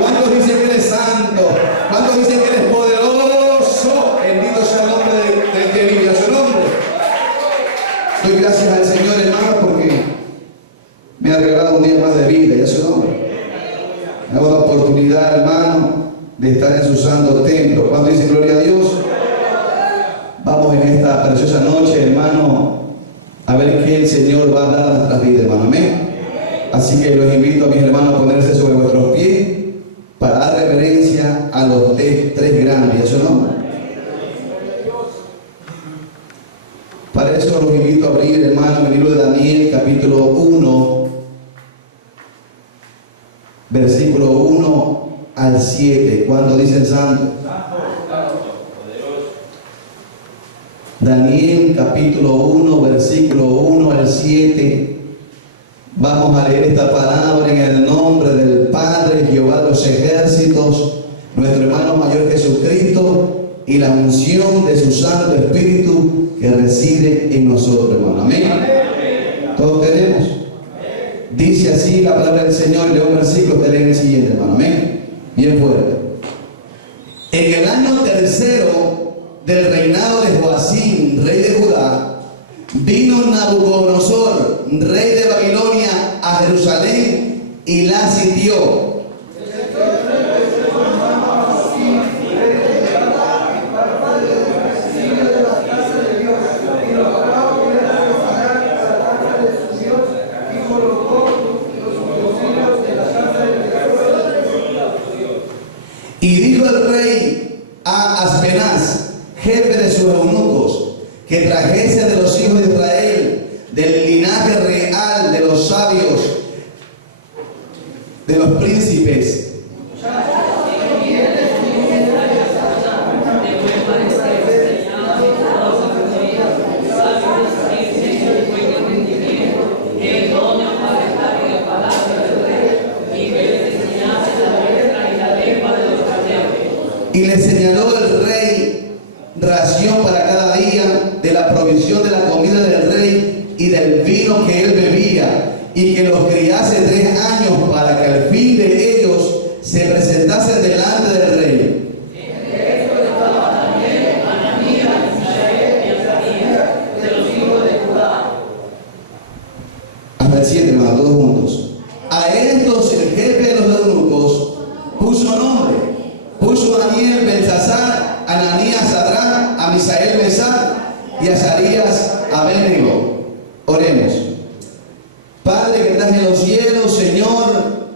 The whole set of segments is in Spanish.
¿Cuántos dicen que eres santo? ¿Cuántos dicen que eres poderoso? Bendito sea el nombre del que vive a su nombre. Doy gracias al Señor, hermano, porque me ha regalado un día más de vida y a su nombre. Me ha dado la oportunidad, hermano, de estar en su santo templo. ¿Cuántos dicen gloria a Dios? Vamos en esta preciosa noche, hermano, a ver qué el Señor va a dar a nuestras vidas, hermano. Amén. Así que los invito a mis hermanos a ponerse sobre vuestros pies para dar reverencia a los tres grandes, ¿eso no? Para eso los invito a abrir, hermano, el libro de Daniel, capítulo 1, versículo 1 al 7. ¿Cuándo dice el santo? Daniel, capítulo 1, versículo 1 al 7. Vamos a leer esta palabra en el nombre del Padre, Jehová de los ejércitos, nuestro hermano mayor Jesucristo, y la unción de su Santo Espíritu que reside en nosotros, hermano. Amén. ¿Todos tenemos? Dice así la palabra del Señor, leo un versículo que leen el siguiente, hermano. Amén. Bien fuerte. En el año tercero del reinado de Joacim, rey de Judá, vino Nabucodonosor, rey de Babilonia, a Jerusalén y la sitió. Y dijo el rey a Aspenaz, jefe de sus eunucos, que trajese de los hijos de Israel, del linaje real de los sabios, de los príncipes, y le señaló el rey ración para cada día de la provisión de la comida del rey y del vino que él bebía, y que los criase 3 años para que al fin de ellos se presentasen delante del rey. Hasta el 7, hermano, todos juntos. A estos el jefe de los eunucos puso nombre. Puso a Daniel, Belsasar, Ananías, Sadrán, a Misael, Mesach y a Azarías, Abednego. Oremos. Padre que estás en los cielos, Señor,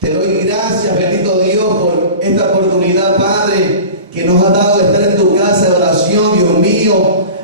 te doy gracias, bendito Dios, por esta oportunidad, Padre, que nos has dado de estar en tu casa de oración, Dios mío,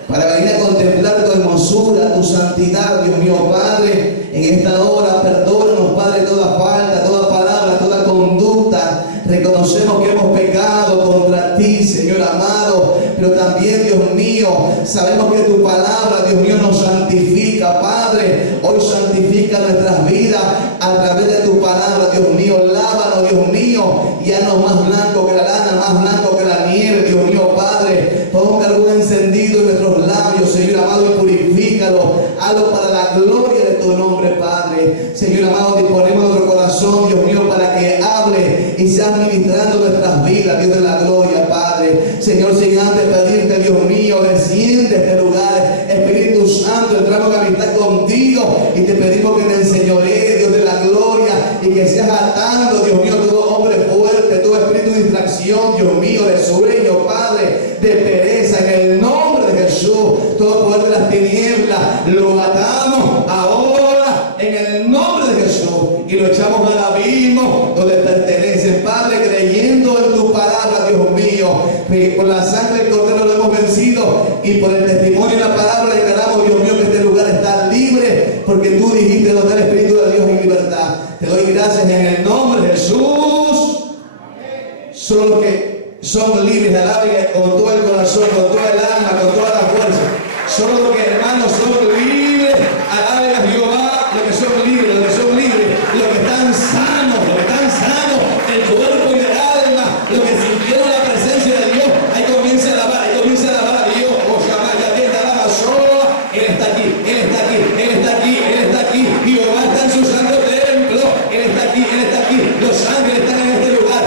para venir a contemplar tu hermosura, tu santidad, Dios mío, Padre. En esta hora, perdónanos, Padre, toda falta, toda palabra, toda conducta. Reconocemos que hemos pecado contra ti, Señor amado, pero también, Dios mío, sabemos que tu palabra, Dios mío, nos santifica, Padre. Hoy santifica nuestras vidas a través de tu palabra, Dios mío. Lávanos, Dios mío, y haznos más blanco que la lana, más blanco que la nieve, Dios mío, Padre. Pon un carbón encendido en nuestros labios, Señor amado, y purifícalo. Hazlo para la gloria de tu nombre, Padre. Señor amado, disponemos nuestro corazón, Dios mío, para que hable y sea ministrando nuestras vidas, Dios de la gloria, Padre. Señor, sin antes pedirte, Dios mío, desciende a este lugar. Espíritu Santo, entramos en amistad contigo y te pedimos que te enseñorees, Dios de la gloria, y que seas atando, Dios mío, todo hombre fuerte, todo espíritu de distracción, Dios mío, de sueño, Padre, de pereza, en el nombre de Jesús. Todo poder de las tinieblas lo atamos ahora en el nombre de Jesús y lo echamos al abismo donde pertenece, Padre, creyendo en tu palabra, Dios mío, que por la sangre del Cordero lo hemos vencido y por el testimonio y la palabra declaramos, Dios mío, que este lugar está libre porque tú dijiste donde el Espíritu de Dios en libertad. Te doy gracias en el nombre de Jesús. Solo los que son libres, alaben con todo el corazón, con toda el alma, con toda la fuerza. Solo los que, hermanos, son libres, alaben a Jehová, los que son libres, los que son libres, los que están sanos, el cuerpo y el alma, los que sintieron la presencia de Dios. Ahí comienza a alabar a Dios. Él está aquí, Él está aquí, Él está aquí, Él está aquí. Jehová está en su santo templo. Él está aquí, los ángeles están en este lugar.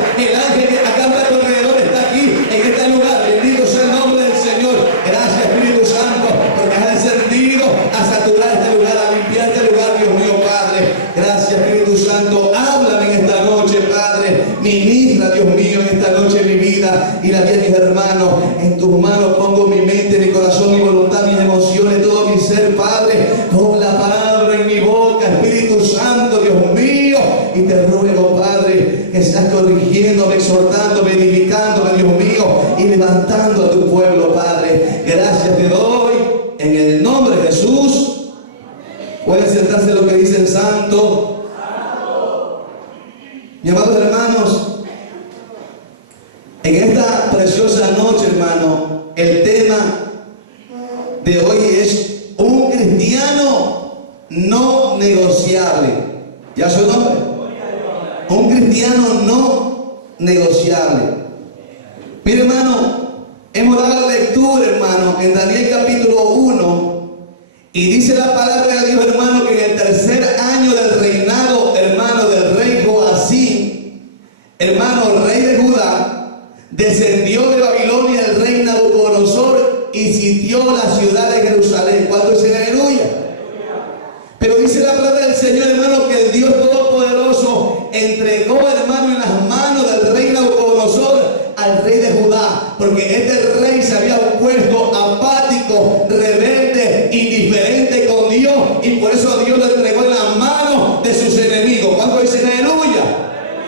Gracias, Espíritu Santo. Háblame en esta noche, Padre. Ministra, Dios mío, en esta noche mi vida y la vida de mis hermanos. En tus manos pongo mi mente, mi corazón, mi voluntad, mis emociones, todo mi ser, Padre. Con la palabra en mi boca, Espíritu Santo, Dios mío. Y te ruego, Padre, que estás corrigiéndome, exhortándome, edificándome, Dios mío, y levantando a tu pueblo, Padre. Gracias te doy en el nombre de Jesús. Pueden sentarse lo que dice el santo. Mis amados hermanos, en esta preciosa noche, hermano, el tema de hoy es un cristiano no negociable. ¿Ya su nombre? Un cristiano no negociable. Mire, hermano, hemos dado la lectura, hermano, en Daniel capítulo 1. Y dice la palabra de Dios, hermano, que en el tercer año del reinado, hermano, del rey Joacim, hermano, rey de Judá, descendió de Babilonia el rey Nabucodonosor y sitió la ciudad de Jerusalén. ¿Cuánto dicen aleluya? Pero dice la palabra del Señor, hermano, que el Dios Todopoderoso entregó, hermano, en las manos del rey Nabucodonosor al rey de Judá, porque este rey se había puesto apático, rebelde, indiferente con Dios, y por eso Dios lo entregó en las manos de sus enemigos. ¿Cuánto dicen aleluya?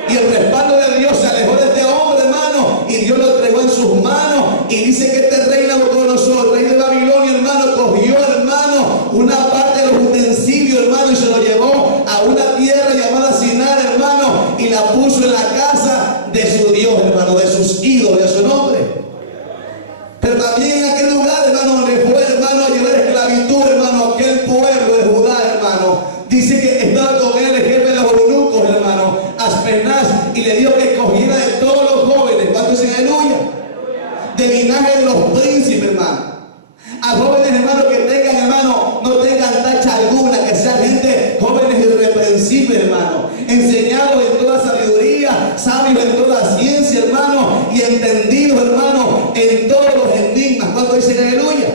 Y el respaldo de Dios se alejó de este hombre, hermano, y Dios lo entregó en sus manos. Y dice que este rey Nabucodonosor, rey de Babilonia, hermano, cogió, hermano, una parte de los utensilios, hermano, y se lo llevó a una tierra llamada Sinar, hermano, y la puso en la casa de su Dios, hermano, de sus ídolos, de su nombre. Pero también en aquel lugar, hermano, donde fue, hermano, a llevar esclavitud, hermano, a aquel pueblo de Judá, hermano. Dice que estaba con él el jefe de los eunucos, hermano, Aspenaz, y le dijo que cogiera de todos los jóvenes. ¿Cuánto dicen aleluya? De linaje de los príncipes, hermano. A jóvenes, hermano, que tengan, hermano, no tengan tacha alguna, que sean gente jóvenes irreprensibles, hermano, enseñados en toda sabiduría, sabios en toda ciencia, hermano, y entendidos, hermano, en todos los enigmas. ¿Cuánto dicen aleluya?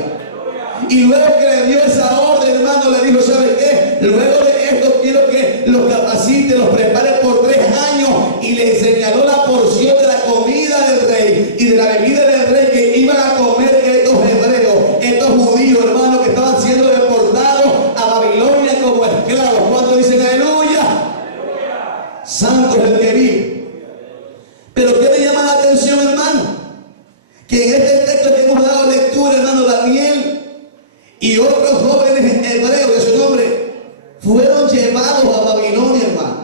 Y luego que le dio esa orden, hermano, le dijo, ¿sabe qué? Luego de esto quiero que los capacite, los prepare por 3 años, y le señaló la porción de la comida del rey y de la bebida del rey que iban a comer estos hebreos, estos judíos, hermano, que estaban siendo deportados a Babilonia como esclavos. ¿Cuánto dicen aleluya? Santo es el que vive. Pero ¿qué me llama la atención, hermano? Que en este texto que hemos dado lectura, hermano, Daniel y otros jóvenes hebreos de su nombre fueron llevados a Babilonia, hermano.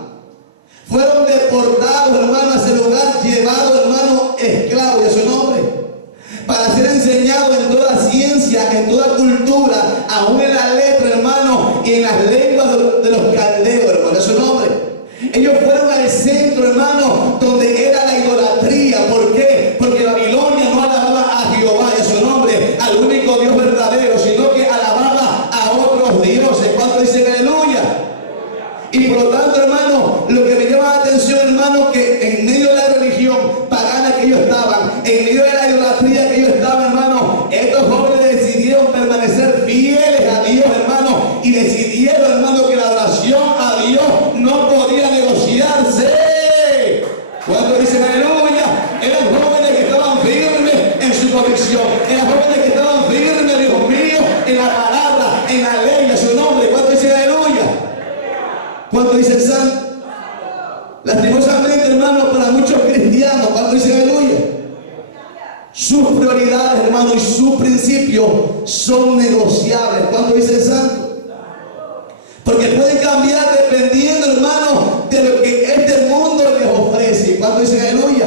Fueron deportados, hermano, a ese lugar, llevados, hermano, esclavos de su nombre, para ser enseñados en toda ciencia, en toda cultura, aún en la letra, hermano, y en las lenguas de los caldeos, hermano, de su nombre. Ellos fueron al centro, hermano, donde era la idolatría. ¿Por qué? Porque Babilonia no alababa a Jehová y a su nombre, al único Dios verdadero, sino que alababa a otros dioses. ¿Cuánto dicen aleluya? Y por lo tanto, hermano, lo que me llama la atención, hermano, que en medio de la religión pagana que ellos estaban, en medio de la idolatría que ellos estaban, hermano, estos jóvenes decidieron permanecer fieles a Dios, hermano, y decidieron, hermano, que la oración a Dios no podía negociarse. Cuando dicen aleluya, eran jóvenes que estaban firmes en su convicción, eran jóvenes que estaban firmes, Dios mío, en la palabra, en la ley, en su nombre. ¿Cuánto dicen aleluya? ¿Cuánto dicen santo? Lastimosamente, hermano, para muchos cristianos, ¿cuánto dicen aleluya? Sus prioridades, hermano, y sus principios son negociables. ¿Cuánto dicen santo? Porque pueden cambiar dependiendo, hermano, de lo que este mundo les ofrece. ¿Cuánto dicen aleluya?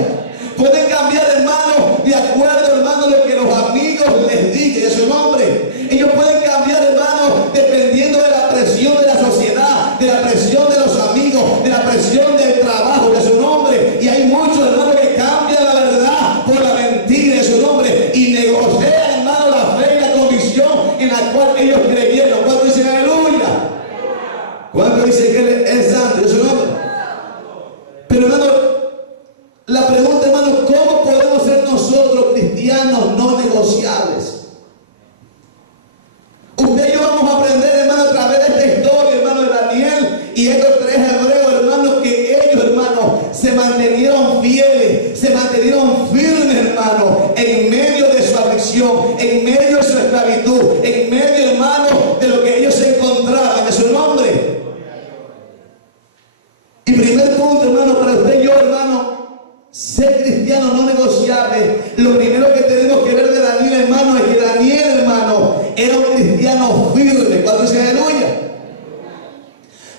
Pueden cambiar, hermano, de acuerdo, hermano, a lo que los amigos les digan de su nombre. Ellos pueden cambiar, hermano, dependiendo de la presión de la sociedad, de la presión de los amigos, de la presión del trabajo, de su nombre. Y hay muchos, hermano, que cambian la verdad por la mentira de su nombre y negocian, hermano, la fe y la convicción en la cual ellos creyeron. ¿Cuánto dicen aleluya? ¿Cuánto dicen que Él es santo? se mantenieron fieles, se mantenieron firmes, hermano, en medio de su aflicción, en medio de su esclavitud, en medio, hermano, de lo que ellos se encontraban en su nombre. Y primer punto, hermano, para usted y yo, hermano, ser cristiano no negociable. Lo primero que tenemos que ver de Daniel, hermano, es que Daniel, hermano, era un cristiano firme. ¿Cuánto dice aleluya?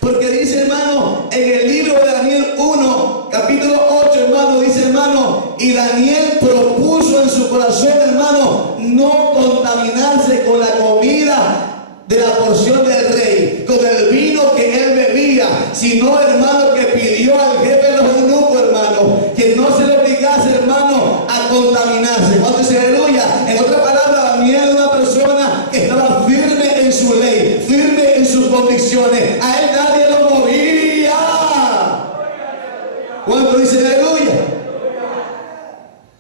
Porque dice, hermano, en el libro de Daniel 1, capítulo 8, hermano, dice, hermano, y Daniel propuso en su corazón, hermano, no contaminarse con la comida de la porción del rey, con el vino que él bebía, sino, hermano, que pidió al jefe de los eunucos, hermano, que no se le obligase, hermano, a contaminarse. ¿Cuánto dice aleluya? En otra palabra, Daniel era una persona que estaba firme en su ley, firme en sus convicciones. A él nadie lo movía. ¿Cuánto dice aleluya?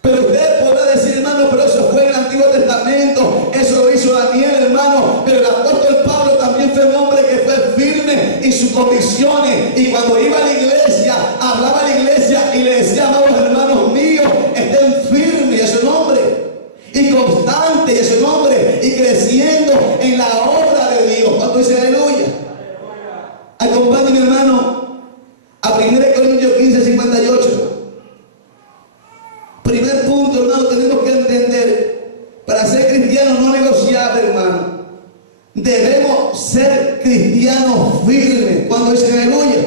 Pero usted podrá decir, hermano, pero eso fue en el Antiguo Testamento, eso lo hizo Daniel, hermano, pero el apóstol Pablo también fue un hombre que fue firme en sus convicciones, y cuando iba a la iglesia, hablaba a la iglesia y le decía, amados hermanos míos, estén firmes, y es su nombre, y constantes, y es su nombre, y creciendo en la obra de Dios. ¿Cuánto dice aleluya? Acompáñenme, hermano, a 1 Corintios 15, 58. Primer punto, hermano, tenemos que entender, para ser cristianos no negociables, hermano, debemos ser cristianos firmes. Cuando dicen aleluya.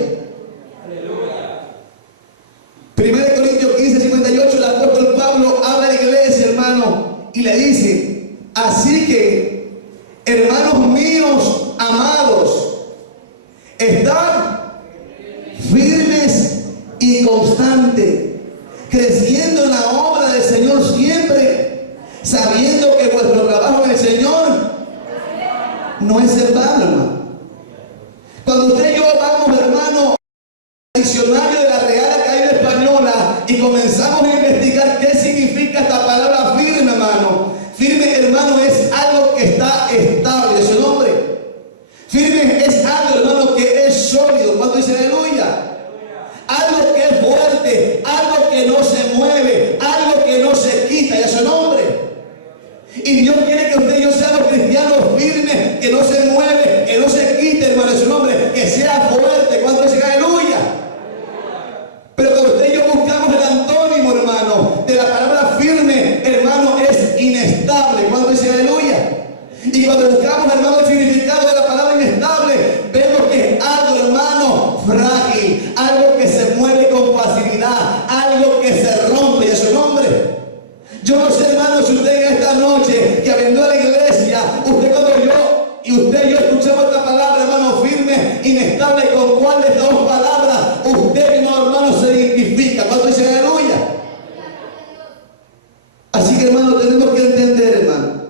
1 Corintios 15, 58, el apóstol Pablo habla a la iglesia, hermano, y le dice, así que, hermanos míos amados, estad firmes y constantes, creciendo en la obra del Señor siempre, sabiendo que vuestro trabajo en el Señor no es en vano, hermano. Cuando usted y yo vamos, hermano, al diccionario de la Real Academia Española y comenzamos a investigar qué significa esta palabra firme, hermano. Firme, hermano, es algo que está estable, su nombre. Firme es algo, hermano, que es sólido. ¿Cuánto dice aleluya? Algo que es fuerte, algo que no se mueve, algo que no se quita, y a su nombre. Y Dios quiere que usted y yo seamos cristianos firmes, que no se mueve, que no se quite, hermano, en su nombre, que sea fuerte. ¿Cuánto dice aleluya? Pero cuando usted y yo buscamos el antónimo, hermano, de la palabra firme, hermano, es inestable. ¿Cuánto dice aleluya? Y cuando buscamos, hermano, el significado de la palabra inestable, vemos que es algo, hermano, frágil, algo que se mueve con facilidad, algo que se rompe, y a su nombre. Yo no sé, hermano, si usted en esta noche que venido a la iglesia, usted cuando yo y usted y yo escuchamos esta palabra, hermano, firme, inestable, ¿con cuál de estas dos palabras usted, hermano, se identifica? ¿Cuánto dice aleluya? Así que, hermano, tenemos que entender, hermano,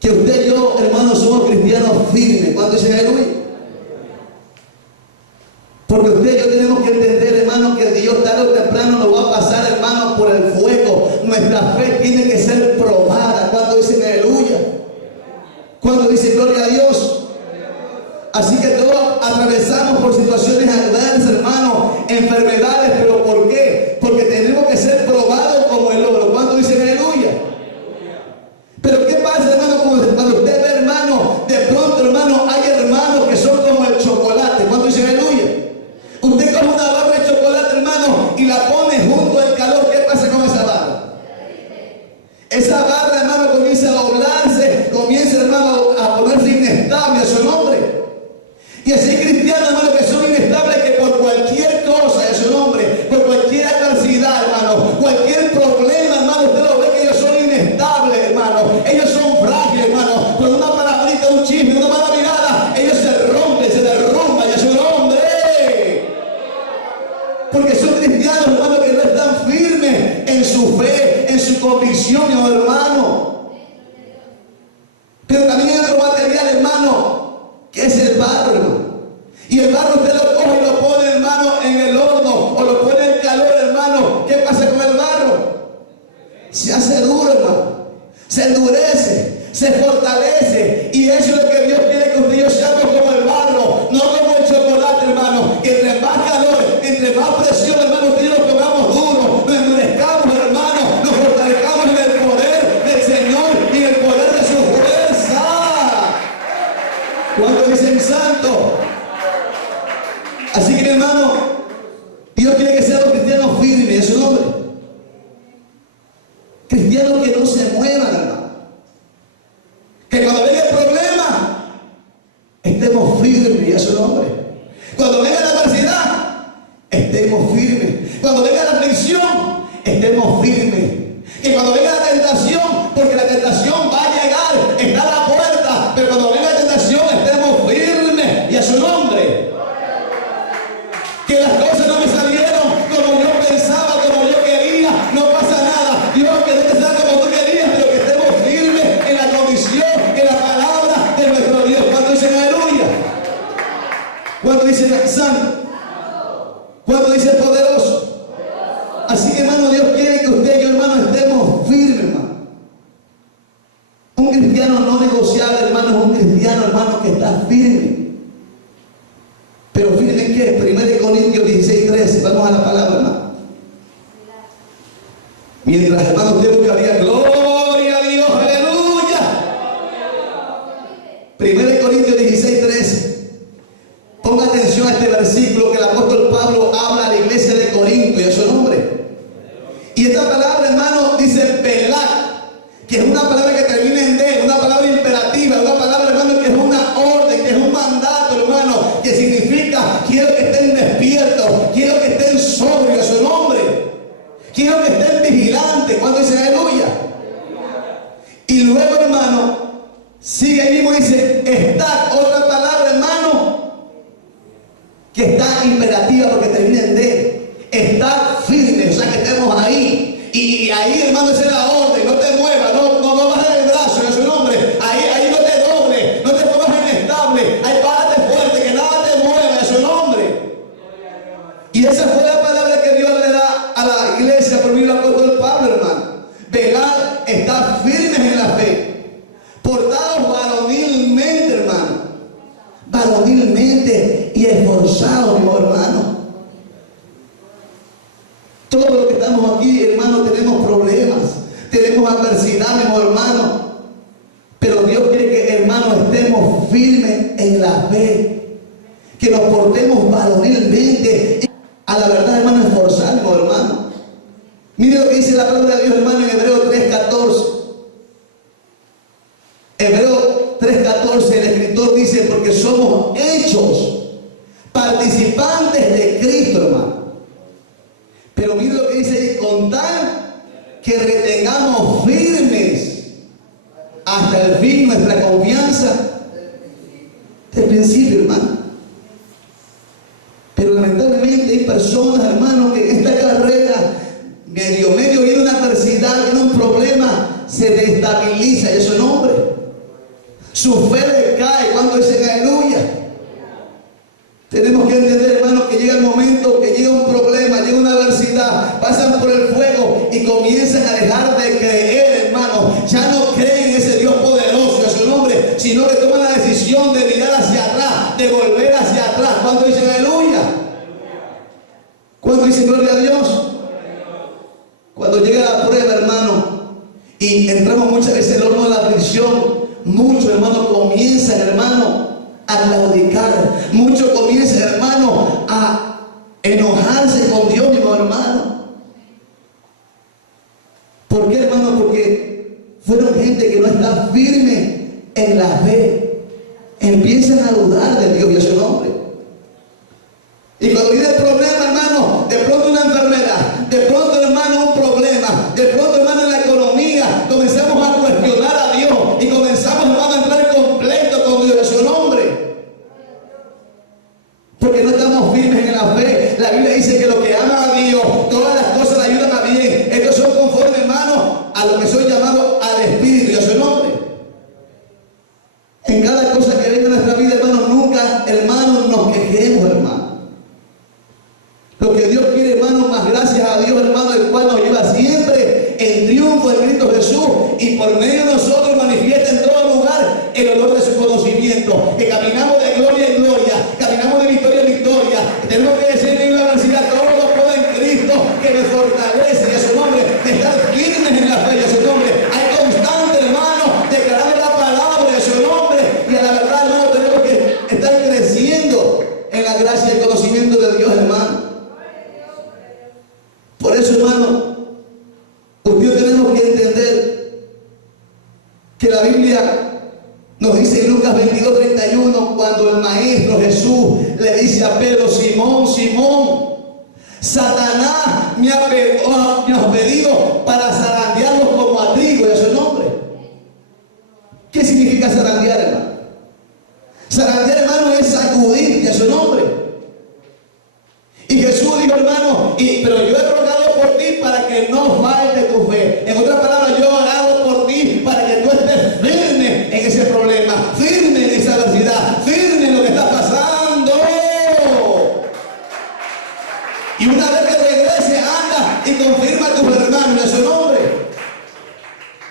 que usted y yo, hermano, somos cristianos firmes. ¿Cuánto dice aleluya? Porque usted y yo tenemos que entender, hermano, que Dios tarde o temprano nos va a pasar, hermano, por el fuego. Nuestra fe tiene que ser probada. ¿Cuánto dicen aleluya? ¿Cuánto dicen gloria a Dios? Así que todos atravesamos por situaciones adversas, hermano, enfermedades, pero ¿por qué? Porque tenemos que ser probados como el oro. ¿Cuánto dicen aleluya? Pero ¿qué pasa, hermano, cuando usted ve, hermano, de pronto, hermano, hay hermanos que son como el chocolate? ¿Cuánto dice aleluya? Usted coge una barra de chocolate, hermano, y la pone junto al calor. ¿Qué pasa con esa barra? Esa barra, hermano, comienza a doblarse, comienza, hermano, a ponerse inestable, a su nombre. Y así hay cristianos, hermano, que son inestables, que por cualquier cosa, a su nombre, por cualquier adversidad, hermano, cualquier problema, hermano, usted lo ve que ellos son inestables, hermano. Ellos son frágiles, hermano. Con una palabrita, un chisme, una mala mirada, ellos se rompen, se derrumban, a su nombre. Porque son cristianos, hermano, que no están firmes en su fe, en su convicción, hermano. Pero también hay otro material, hermano, que es el barro, hermano. Y el barro usted lo coge y lo pone, hermano, en el horno, o lo pone en calor, hermano. ¿Qué pasa con el barro? Se hace duro, hermano. Se endurece, se fortalece. Y eso es lo que Dios quiere que usted y yo seamos, como el barro, no como el chocolate, hermano, que entre más calor, Entre más presión, hermano, usted y yo nos pongamos duros, nos endurezcamos, hermano, nos fortalezcamos en el poder del Señor y en el poder de su fuerza. ¿Cuántos dicen santo? Así que, mi hermano, Dios quiere que seamos cristianos firmes en su nombre. Cristianos que no se muevan, hermano. Que cuando venga el problema, estemos firmes a su nombre. Cuando venga la adversidad, estemos firmes. Cuando venga la aflicción, estemos firmes. Que cuando venga la tentación, porque la tentación va a llegar, está a la puerta, pero cuando venga la tentación, estemos firmes y a su nombre. Que las cosas no me salieron como yo pensaba, como yo quería, no pasa nada. Dios, que no te salga como tú querías, pero que estemos firmes en la condición, en la palabra de nuestro Dios. ¿Cuánto dicen aleluya? ¿Cuánto dicen santo? ¿Cuánto dicen poderoso? Así que, hermano, Dios quiere que usted y yo, hermano, estemos firmes, hermano. Un cristiano no negociable, hermano, es un cristiano, hermano, que está firme. Pero firme en qué? 1 Corintios 16:13. Vamos a la palabra, hermano. Mientras, hermano, usted buscaría gloria a Dios, aleluya. 1 Corintios 16:13. Ponga atención a este versículo que el apóstol Pablo habla a la iglesia de Corinto y a su nombre. Y esta palabra, hermano, dice velad, que es una palabra que termina en D, una palabra imperativa, una palabra, hermano, que es una orden, que es un mandato, hermano, que significa quiero que estén despiertos, quiero que estén sobrios a su nombre, quiero que estén vigilantes. Cuando dice aleluya. Y luego, hermano, sigue ahí mismo, dice estad, otra palabra, hermano, que está imperativa porque termina en D. Estad firmes, o sea que estemos ahí. Y ahí, hermano, esa es la orden. No te muevas, no bajes el brazo en su nombre. Ahí no te dobles, no te pongas inestable. Ahí párate fuerte, que nada te mueva en su nombre. Y esa fue la palabra que Dios le da a la iglesia por medio del apóstol Pablo, hermano. Velad, estad firmes en la fe. Portados varonilmente, hermano. Varonilmente y esforzados, mi hermano. Todos los que estamos aquí, hermano, tenemos problemas, tenemos adversidad, mi hermano. Pero Dios quiere que, hermano, estemos firmes en la fe, que nos portemos varonilmente a la verdad, hermano, esforzarnos, hermano. Mire lo que dice la palabra de Dios, hermano, en Hebreo 3:14. Hebreo 3:14, el escritor dice, porque somos hechos participantes de Cristo, hermano. Pero mire lo que dice ahí, con tal que retengamos firmes hasta el fin nuestra confianza del principio, hermano. Pero lamentablemente hay personas, hermano, que en esta carrera medio viene una adversidad, viene un problema, se destabiliza, y eso es nombre. Su fe decae cuando dicen aleluya. Tenemos que entender, hermano, que llega el momento, que llega un problema, llega una adversidad, pasan por el fuego y comienzan a dejar de creer, hermano. Ya no creen en ese Dios poderoso, a su nombre, sino que toman la decisión de mirar hacia atrás, de volver hacia atrás. ¿Cuánto dicen aleluya? ¿Cuánto dicen gloria a Dios? Cuando llega la prueba, hermano, y entramos muchas veces en el horno de la aflicción, muchos, hermanos, comienzan, hermano, a claudicar. Muchos comienzan, hermano, a enojarse con Dios, mi hermano. ¿Por qué, hermano? Porque fueron gente que no está firme en la fe. Empiezan a dudar de Dios y a su nombre. Y cuando viene el problema, hermano, de pronto una enfermedad, de pronto, hermano, un problema, de pronto, hermano, en la economía, comenzamos a cuestionar a Dios y comenzamos, hermano, a entrar completo con Dios y a su nombre. Porque no estamos firmes en la fe. La Biblia dice que los que aman a Dios, todas las cosas le ayudan a bien. Estos son conformes, hermano, a lo que soy llamado al Espíritu y a su nombre. En cada cosa que venga en nuestra vida, hermano, nunca, hermano, nos quejemos, hermano. Lo que Dios quiere, hermano, más gracias a Dios, hermano, el cual nos lleva siempre en triunfo en Cristo Jesús, y por medio de nosotros manifiesta en todo lugar el olor de su conocimiento. Que caminamos de gloria en gloria, caminamos de victoria en victoria. Tenemos que decir en la adversidad, conocimiento de Dios, hermano. Por eso, hermano, usted tenemos que entender que la Biblia nos dice en Lucas 22:31, cuando el Maestro Jesús le dice a Pedro: Simón, Simón, Satanás me ha pedido para zarandearlos como a trigo, y a su nombre. ¿Qué significa zarandear, hermano? Zarandear, hermano, es sacudir, y a su nombre. Y Jesús dijo, hermano, pero yo he rogado por ti para que no falte tu fe. En otras palabras, yo he orado por ti para que tú estés firme en ese problema, firme en esa adversidad, firme en lo que está pasando. Y una vez que regrese, anda y confirma a tus hermanos en su nombre.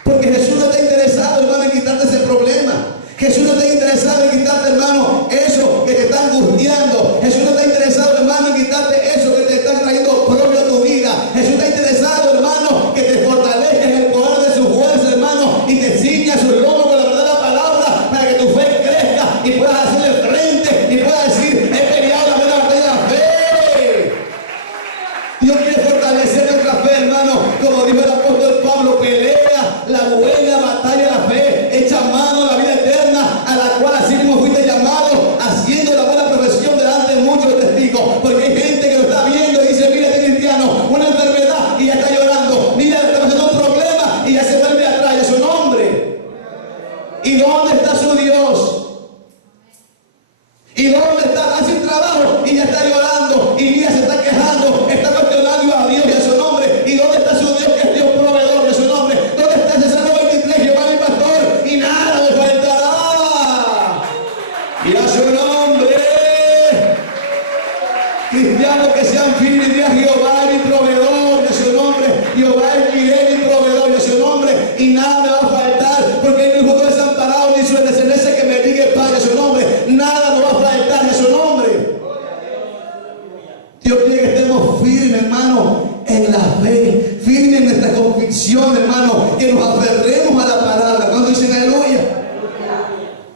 Porque Jesús no está interesado, hermano, en quitarte ese problema. Jesús no está interesado en quitarte, hermano, eso que te está angustiando. Jesús no está interesado, hermano, en quitarte eso que te está trayendo propio a tu vida. Jesús está interesado, hermano, que te fortalezcas en el poder de su fuerza, hermano, y te ciñas su lomo con la verdad de la palabra para que tu fe crezca y puedas hacerle frente y puedas decir: he peleado la buena batalla de la fe. Dios quiere fortalecer nuestra fe, hermano, como dijo el apóstol Pablo: pelea la buena batalla de la fe, echa mano a la vida eterna, a la cual así como fuiste llamado, haciendo la buena profesión delante de muchos testigos. Porque hay gente que lo está viendo y dice: mira este cristiano, una enfermedad y ya está llorando, mira, está pasando un problema y ya se vuelve atrás, a su nombre. ¿Y dónde está su Dios? ¿Y dónde está? Hace un trabajo y ya está llorando y ya se está quejando, está cuestionando a Dios y a su nombre. ¿Y dónde está su Dios, que es Dios proveedor de su nombre? ¿Dónde está ese Salmo 23, Jehová mi pastor y nada me faltará? Y a su nombre. Cristianos que sean firmes, y digan: Jehová es mi proveedor, de su nombre. Jehová es mi proveedor, de su nombre, y nada me va a faltar, porque Él no es desamparado ni su descendencia que me diga Padre, de su nombre. Nada nos va a faltar, de su nombre. Dios quiere que estemos firmes, hermano, en la fe, firmes en nuestra convicción, hermano, que nos aferremos a la palabra. ¿Cuándo dicen aleluya?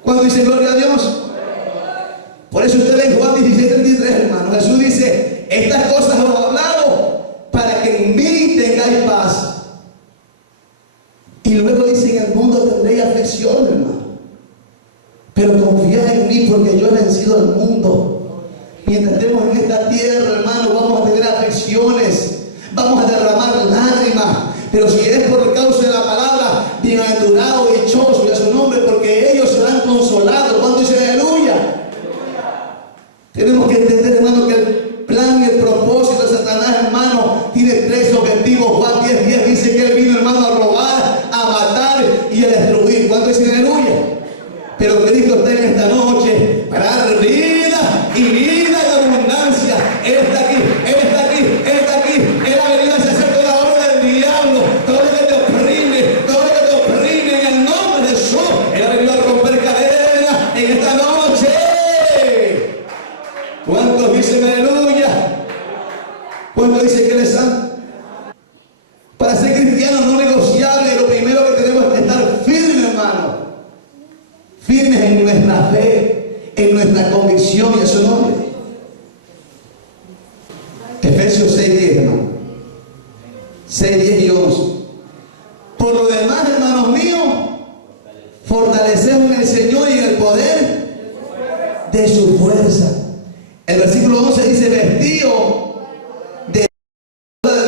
¿Cuándo dicen gloria a Dios? Por eso usted ve en Juan 16:33, hermano, Jesús dice: estas cosas os he hablado para que en mí tengáis paz. Y luego dice: en el mundo tendréis aflicción, hermano, pero confiad en mí, porque yo he vencido al mundo. Mientras estemos en esta tierra, hermano, vamos a tener aflicciones, vamos a derramar lágrimas, pero si es por causa de la palabra, bienaventurado, dichoso, y a su nombre, porque ellos serán consolados. ¿Cuándo dicen aleluya? Tenemos que entender, hermano, que el plan y el propósito de Satanás, hermano, tiene tres objetivos. Juan 10:10 dice que él vino, hermano, a robar, a matar y a destruir. ¿Cuándo dicen aleluya? Pero Cristo está en esta noche para dar vida y vida en abundancia. Él está aquí, Él está aquí, Él está aquí. Él ha venido a hacer toda la obra del diablo, todo lo que te oprime, todo lo que te oprime, en el nombre de Jesús. Él ha venido a romper cadenas en esta noche. ¿Cuántos dicen aleluya? ¿Cuántos dicen que Él es santo? Para ser cristianos no negociable, lo primero que tenemos es estar firmes, hermano. Firmes en nuestra fe, en nuestra convicción y a su nombre. Efesios 6:10, hermano. 6:10 y 11. Por lo demás, hermanos míos, fortalecemos en el Señor y en el poder de su fuerza. El versículo 11 dice: vestido de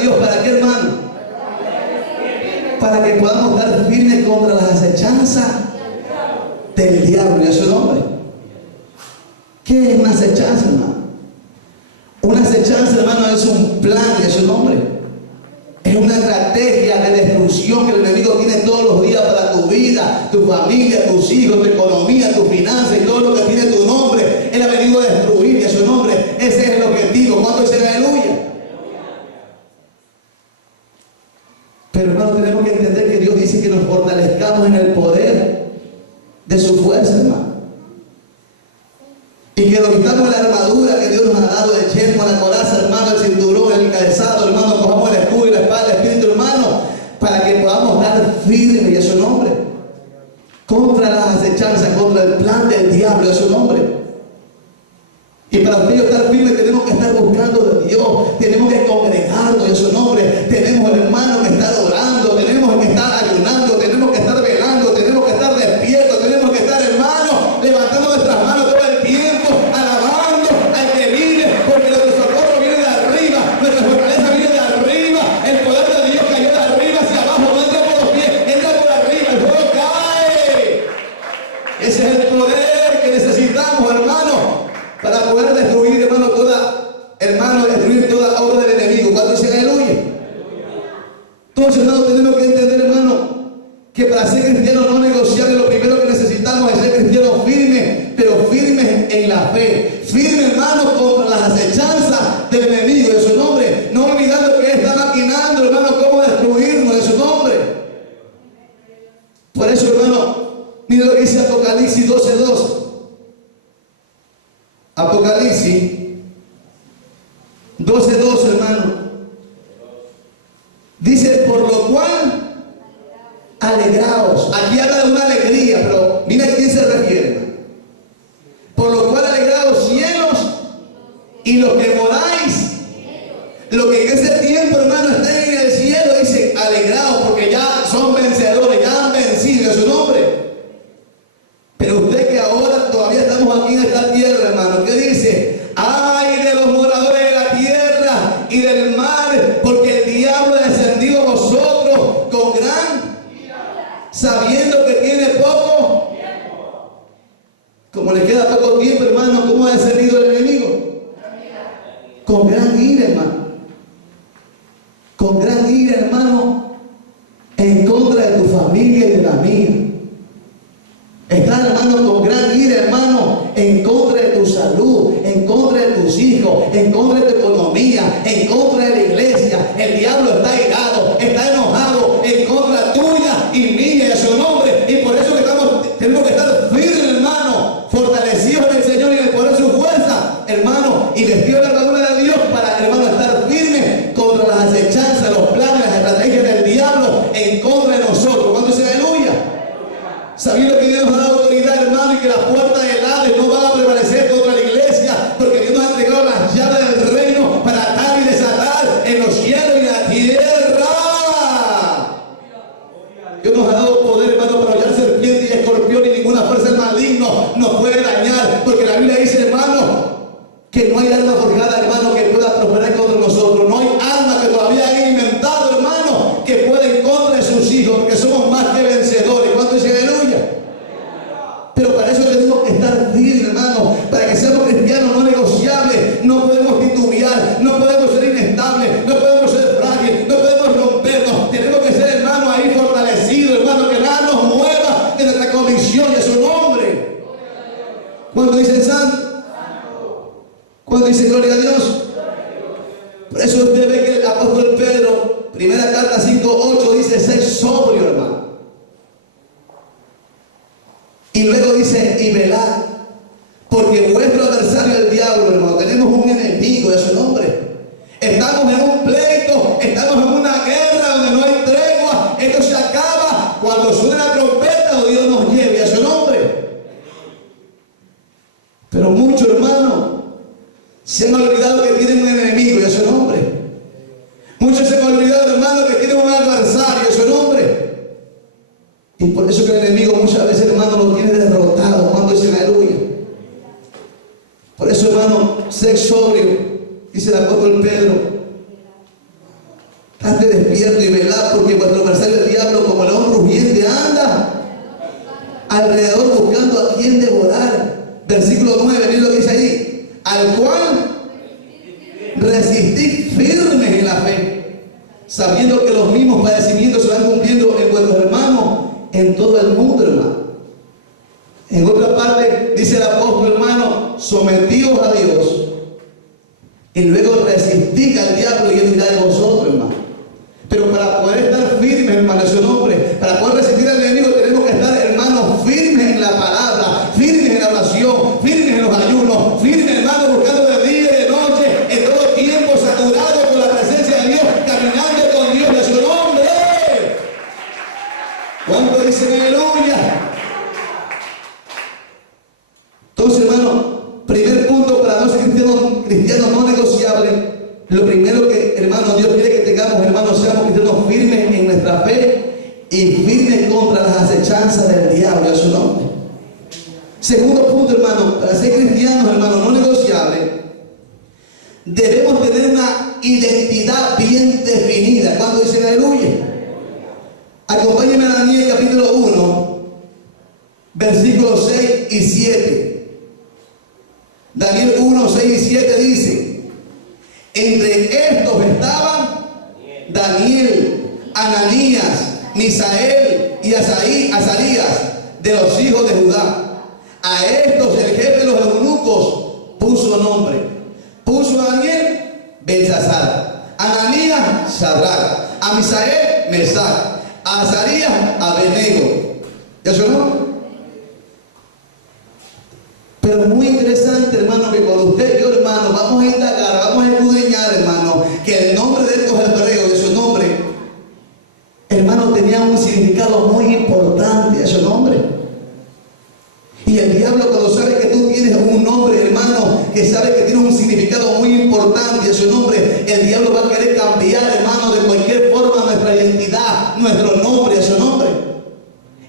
Dios. ¿Para qué, hermano? Para que podamos dar firmes contra las acechanzas del diablo y a su nombre. ¿Qué es una acechanza, hermano? Una acechanza, hermano, es un plan y a su nombre. Es una estrategia de destrucción que el enemigo tiene todos los días para tu vida, tu familia, tus hijos, tu economía, tu finanzas y todo lo que tiene tu nombre. Él ha venido a destruir y a su nombre. Ese es el objetivo. ¿Cuánto dicen aleluya? Pero, hermano, tenemos que entender que Dios dice que nos fortalezcamos en el poder de su fuerza, hermano. Y que nos quitamos la armadura que Dios nos ha dado, de yelmo, la coraza, hermano, el cinturón, el calzado, hermano, cojamos el escudo y la espada, el espíritu, hermano, para que podamos dar firme y a su nombre contra las acechanzas, contra el plan del diablo, a su nombre. 12:12, hermano. Dice, por lo cual, alegraos. Aquí habla de una alegría, pero mira a quién se refiere, hermano. Por lo cual, alegraos cielos y los que moráis. Lo que en ese tiempo, hermano, está en el cielo, dice, alegraos, porque ya son vencedores, ya han vencido en su nombre. Pero usted que ahora todavía estamos aquí en esta tierra, hermano, ¿qué dice? Ay de los moradores de la tierra y del mar, porque el diablo ha descendido a vosotros con gran, sabiendo que tiene poco. Como le queda poco tiempo, hermano, ¿cómo ha descendido el enemigo? Con gran ira, hermano. Con gran ira, hermano, en contra de tu familia y de la mía. Está, hermano, con gran ira, hermano, en contra de tu salud, en contra de tus hijos, en contra de tu economía, en contra de la iglesia. El diablo está irado, está enojado en contra tuya y mía y a su nombre. Y por eso que tenemos que estar firmes, hermano, fortalecidos en el Señor y en el poder de su fuerza, hermano, y vestidos de la armadura de Dios para, hermano, estar firmes contra las acechanzas, los planes, las estrategias del diablo en contra de nosotros. ¿Cuándo dice aleluya? Sabiendo que Dios nos da autoridad, hermano, y que las puertas del Hades no van a prevalecer contra la iglesia, porque Dios nos ha entregado las llaves del reino para atar y desatar en los cielos y la tierra. Dios nos ha dado poder, hermano, para hollar serpientes y escorpión, y ninguna fuerza del maligno nos puede dañar, porque la Biblia dice, hermano, que no hay arma forjada, hermano, que pueda prosperar contra nosotros. No hay arma que todavía hayan inventado, hermano, que pueda en contra de sus hijos, porque somos más que vencedores. ¿Cuánto dice aleluya? Pero para eso tenemos que estar firmes, hermano, para que seamos cristianos no negociables. No podemos titubear, no podemos ser inestables, no podemos ser frágiles, no podemos rompernos. Tenemos que ser, hermano, ahí fortalecidos, hermano, que nada nos mueva de nuestra convicción de su nombre. Cuando dicen santo, cuando dice gloria a Dios. Por eso usted ve que el apóstol Pedro, primera carta 5:8, dice, ser sobrio, hermano. Y luego dice, y velad, porque vuestro adversario el diablo, hermano, tenemos un enemigo de su nombre. Estamos en un pleito, estamos en una guerra donde no hay tregua. Esto se acaba cuando suene la trompeta o Dios nos lleve a su nombre. Pero muchos, hermanos, se han olvidado que tienen un enemigo y a su nombre. Muchos se han olvidado, hermano, que tienen un adversario y a su nombre. Y por eso que el enemigo muchas veces, hermano, lo tiene derrotado cuando dicen aleluya. Por eso, hermano, sé sobrio, dice el apóstol Pedro. Estate despierto y velad, porque vuestro adversario el diablo, como león rugiente, anda alrededor buscando a quien devorar. Versículo 9, miren lo que dice ahí. Al cual resistid firmes en la fe, sabiendo que los mismos padecimientos se van cumpliendo en vuestros hermanos en todo el mundo, hermano. En otra parte dice el apóstol, hermano, sometidos a Dios y luego resistid al diablo y él irá de vosotros, hermano. Pero para poder estar firmes, hermano, en su nombre, para poder resistir al enemigo, tenemos que estar, hermanos, firmes en la palabra, firmes en la oración, firmes en los ayunos, firmes, hermano, buscando de día y de noche, en todo tiempo, saturados con la presencia de Dios, caminando con Dios de su nombre. ¿Cuánto dicen aleluya? Entonces, hermano, primer punto para no ser cristianos no negociables. Lo primero que, hermano, Dios quiere que tengamos, hermanos, seamos cristianos firmes en nuestra fe y firmes contra las acechanzas del diablo a su nombre. Segundo punto, hermano, para ser cristianos, hermano, no negociables, debemos tener una identidad bien definida. ¿Cuándo dicen aleluya? Acompáñenme a Daniel capítulo 1, versículos 6 y 7. Daniel 1, 6 y 7 dice: entre estos estaban Daniel, Ananías, Misael y Azarías, de los hijos de Judá. A estos el jefe de los eunucos puso nombre. Puso a Daniel Belsasar, a Ananías Sadrach, a Misael Mesac, a Azarías Abednego. ¿Ya su nombre? Pero muy interesante, hermano, que cuando usted y yo, hermano, vamos a indagar, vamos a escudriñar, hermano, importante, a su nombre. El diablo va a querer cambiar, hermano, de cualquier forma nuestra identidad, nuestro nombre, a su nombre.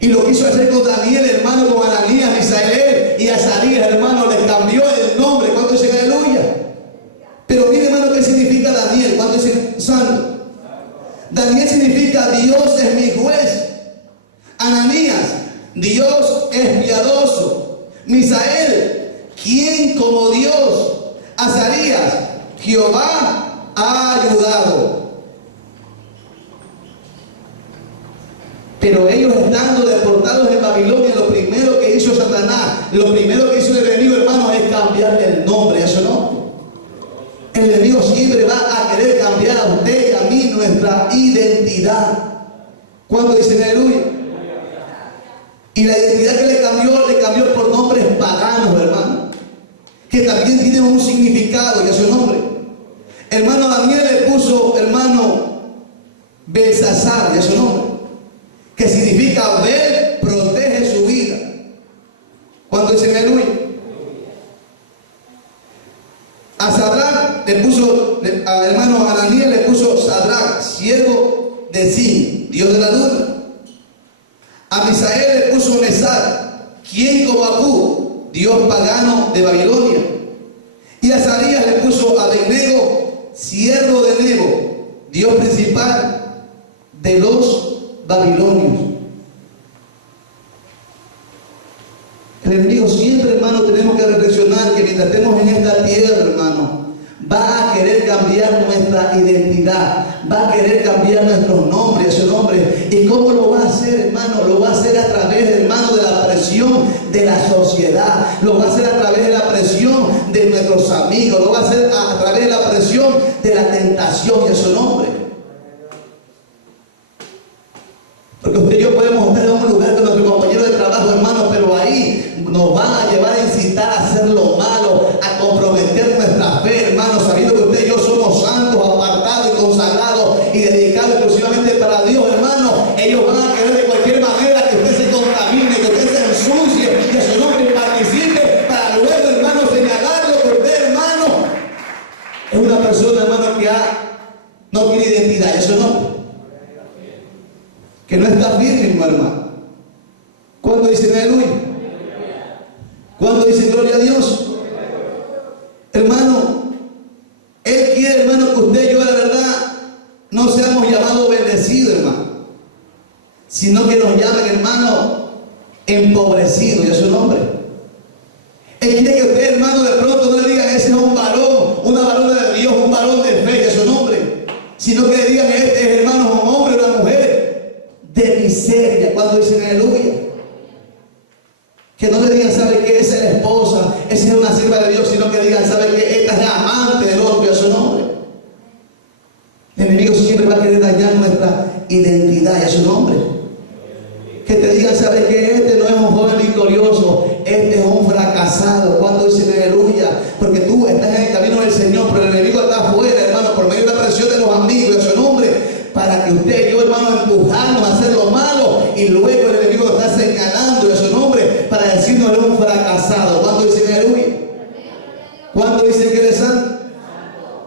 Y lo quiso hacer con Daniel, hermano, con Ananías, Misael y Azarías, hermano, les cambió el nombre. ¿Cuánto dicen aleluya? Pero mire, hermano, ¿qué significa Daniel? ¿Cuánto dicen santo? Daniel significa Dios es mi juez. Ananías, Dios es piadoso. Misael, ¿quién como Dios? Azarías, Jehová ha ayudado. Pero ellos estando deportados en Babilonia, lo primero que hizo Satanás, lo primero que hizo el enemigo, hermano, es cambiarle el nombre a su nombre. El enemigo siempre va a querer cambiar a usted y a mí nuestra identidad. ¿Cuándo dicen aleluya? Y la identidad que le cambió por nombres paganos, hermano, que también tienen un significado y a su nombre. Hermano Daniel le puso, hermano, Belsasar, y a su nombre, que significa Bel protege su vida. ¿Cuándo dicen aleluya? A Sadrach le puso, al hermano Ananías le puso Sadrach, siervo de Sin, Dios de la luna. A Misael le puso Mesar, quien como Abú, Dios pagano de Babilonia. Y a Azarías le puso Abednego, siervo de Nebo, Dios principal de los babilonios. El enemigo siempre, hermano, tenemos que reflexionar que mientras estemos en esta tierra, hermano, va a querer cambiar nuestra identidad, va a querer cambiar nuestros nombres, su nombre. ¿Y cómo lo va a hacer, hermano? Lo va a hacer a través, hermano, de la presión de la sociedad, lo va a hacer a través de la presión de nuestros amigos, lo va a hacer a través de la presión de la tentación y a su nombre. Porque usted y yo podemos estar en un lugar con nuestro compañero de trabajo, hermano, pero ahí nos van a llevar a incitar a hacer lo malo, a comprometer nuestra fe, hermano, sabiendo que usted y yo somos santos, apartados y consagrados y dedicados exclusivamente para Dios, hermano. Ellos van a querer de cualquier manera que usted se contamine, que usted se ensucie, que su nombre participe, para luego, hermano, señalarlo que usted, hermano, es una persona, hermano, que no tiene identidad, eso no. Que no está firme, hermano. ¿Cuándo dicen aleluya? ¿Cuándo dicen gloria a Dios? Hermano, Él quiere, hermano, que usted y yo, la verdad, no seamos llamados bendecidos, hermano, sino que nos llamen, hermano, empobrecidos, y a su nombre. Él quiere que usted, hermano, de pronto no le digan, ese es un varón, una varona de Dios, un varón de fe, y a su nombre, sino que le digan, este es, hermano, un hombre, una mujer de miseria. Cuando dicen aleluya, que no le digan, ¿sabe qué? Esa es la esposa, esa es una sierva de Dios, sino que digan, ¿sabe qué? Esta es la amante del otro, a su nombre. El enemigo siempre va a querer dañar nuestra identidad y a su nombre. Que te digan, ¿sabe qué? Este no es un joven victorioso, este es un fracasado. Cuando dicen aleluya, porque tú estás en el camino del Señor, pero el enemigo está afuera, hermano, por medio de la presión de los amigos y a su nombre, para que usted y yo, hermano, empujarnos a hacer lo malo, y luego el enemigo lo está señalando a su nombre para decirnos que es un fracasado. ¿Cuándo dicen aleluya? ¿Cuándo dicen que eres santo?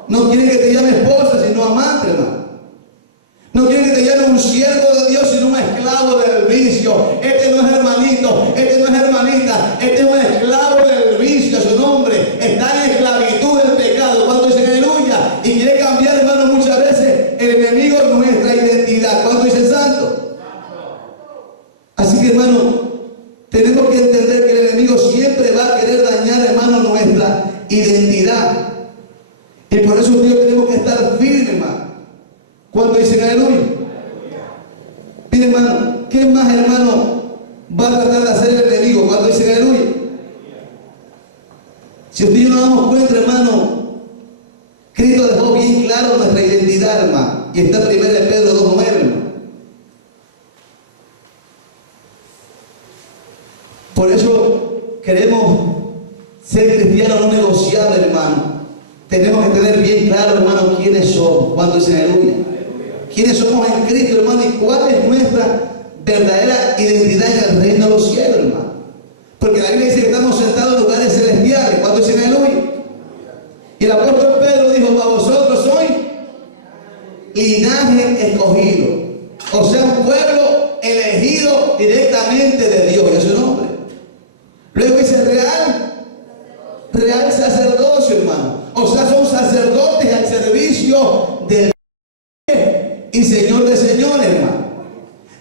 No quieren que te llame esposa, sino amante, hermano. No quieren que te llame un siervo de Dios, sino un esclavo del vicio. Este no es hermanito, este no es hermanita, este es un esclavo del vicio, a su nombre. Está en esclavitud del pecado. ¿Cuándo dicen aleluya? Y quiere cambiar, hermano, muchas veces el enemigo nuestra identidad. ¿Cuándo dicen santo? Así que, hermano, tenemos que entender que el enemigo siempre va a querer dañar, hermano, nuestra identidad. Y por eso Dios tenemos que estar firmes, hermano. ¿Cuándo dicen aleluya? Mire, hermano, ¿qué más, hermano, va a tratar de hacer el enemigo? ¿Cuándo dicen aleluya? Si usted y yo nos damos cuenta, hermano, Cristo dejó bien claro nuestra identidad, hermano. Y está en 1 Pedro 2:9, hermano. Por eso queremos ser cristianos no negociables, hermano. Tenemos que tener bien claro, hermano, quiénes somos. Cuando dicen aleluya. Quiénes somos en Cristo, hermano, y cuál es nuestra verdadera identidad en el reino de los cielos, hermano. Porque la Biblia dice que estamos sentados en lugares celestiales. Cuando dicen aleluya. Y el apóstol Pedro dijo, linaje escogido. O sea, un pueblo elegido directamente de Dios, y es su nombre. Luego dice real sacerdocio, hermano. O sea, son sacerdotes al servicio del Rey y Señor de señores, hermano.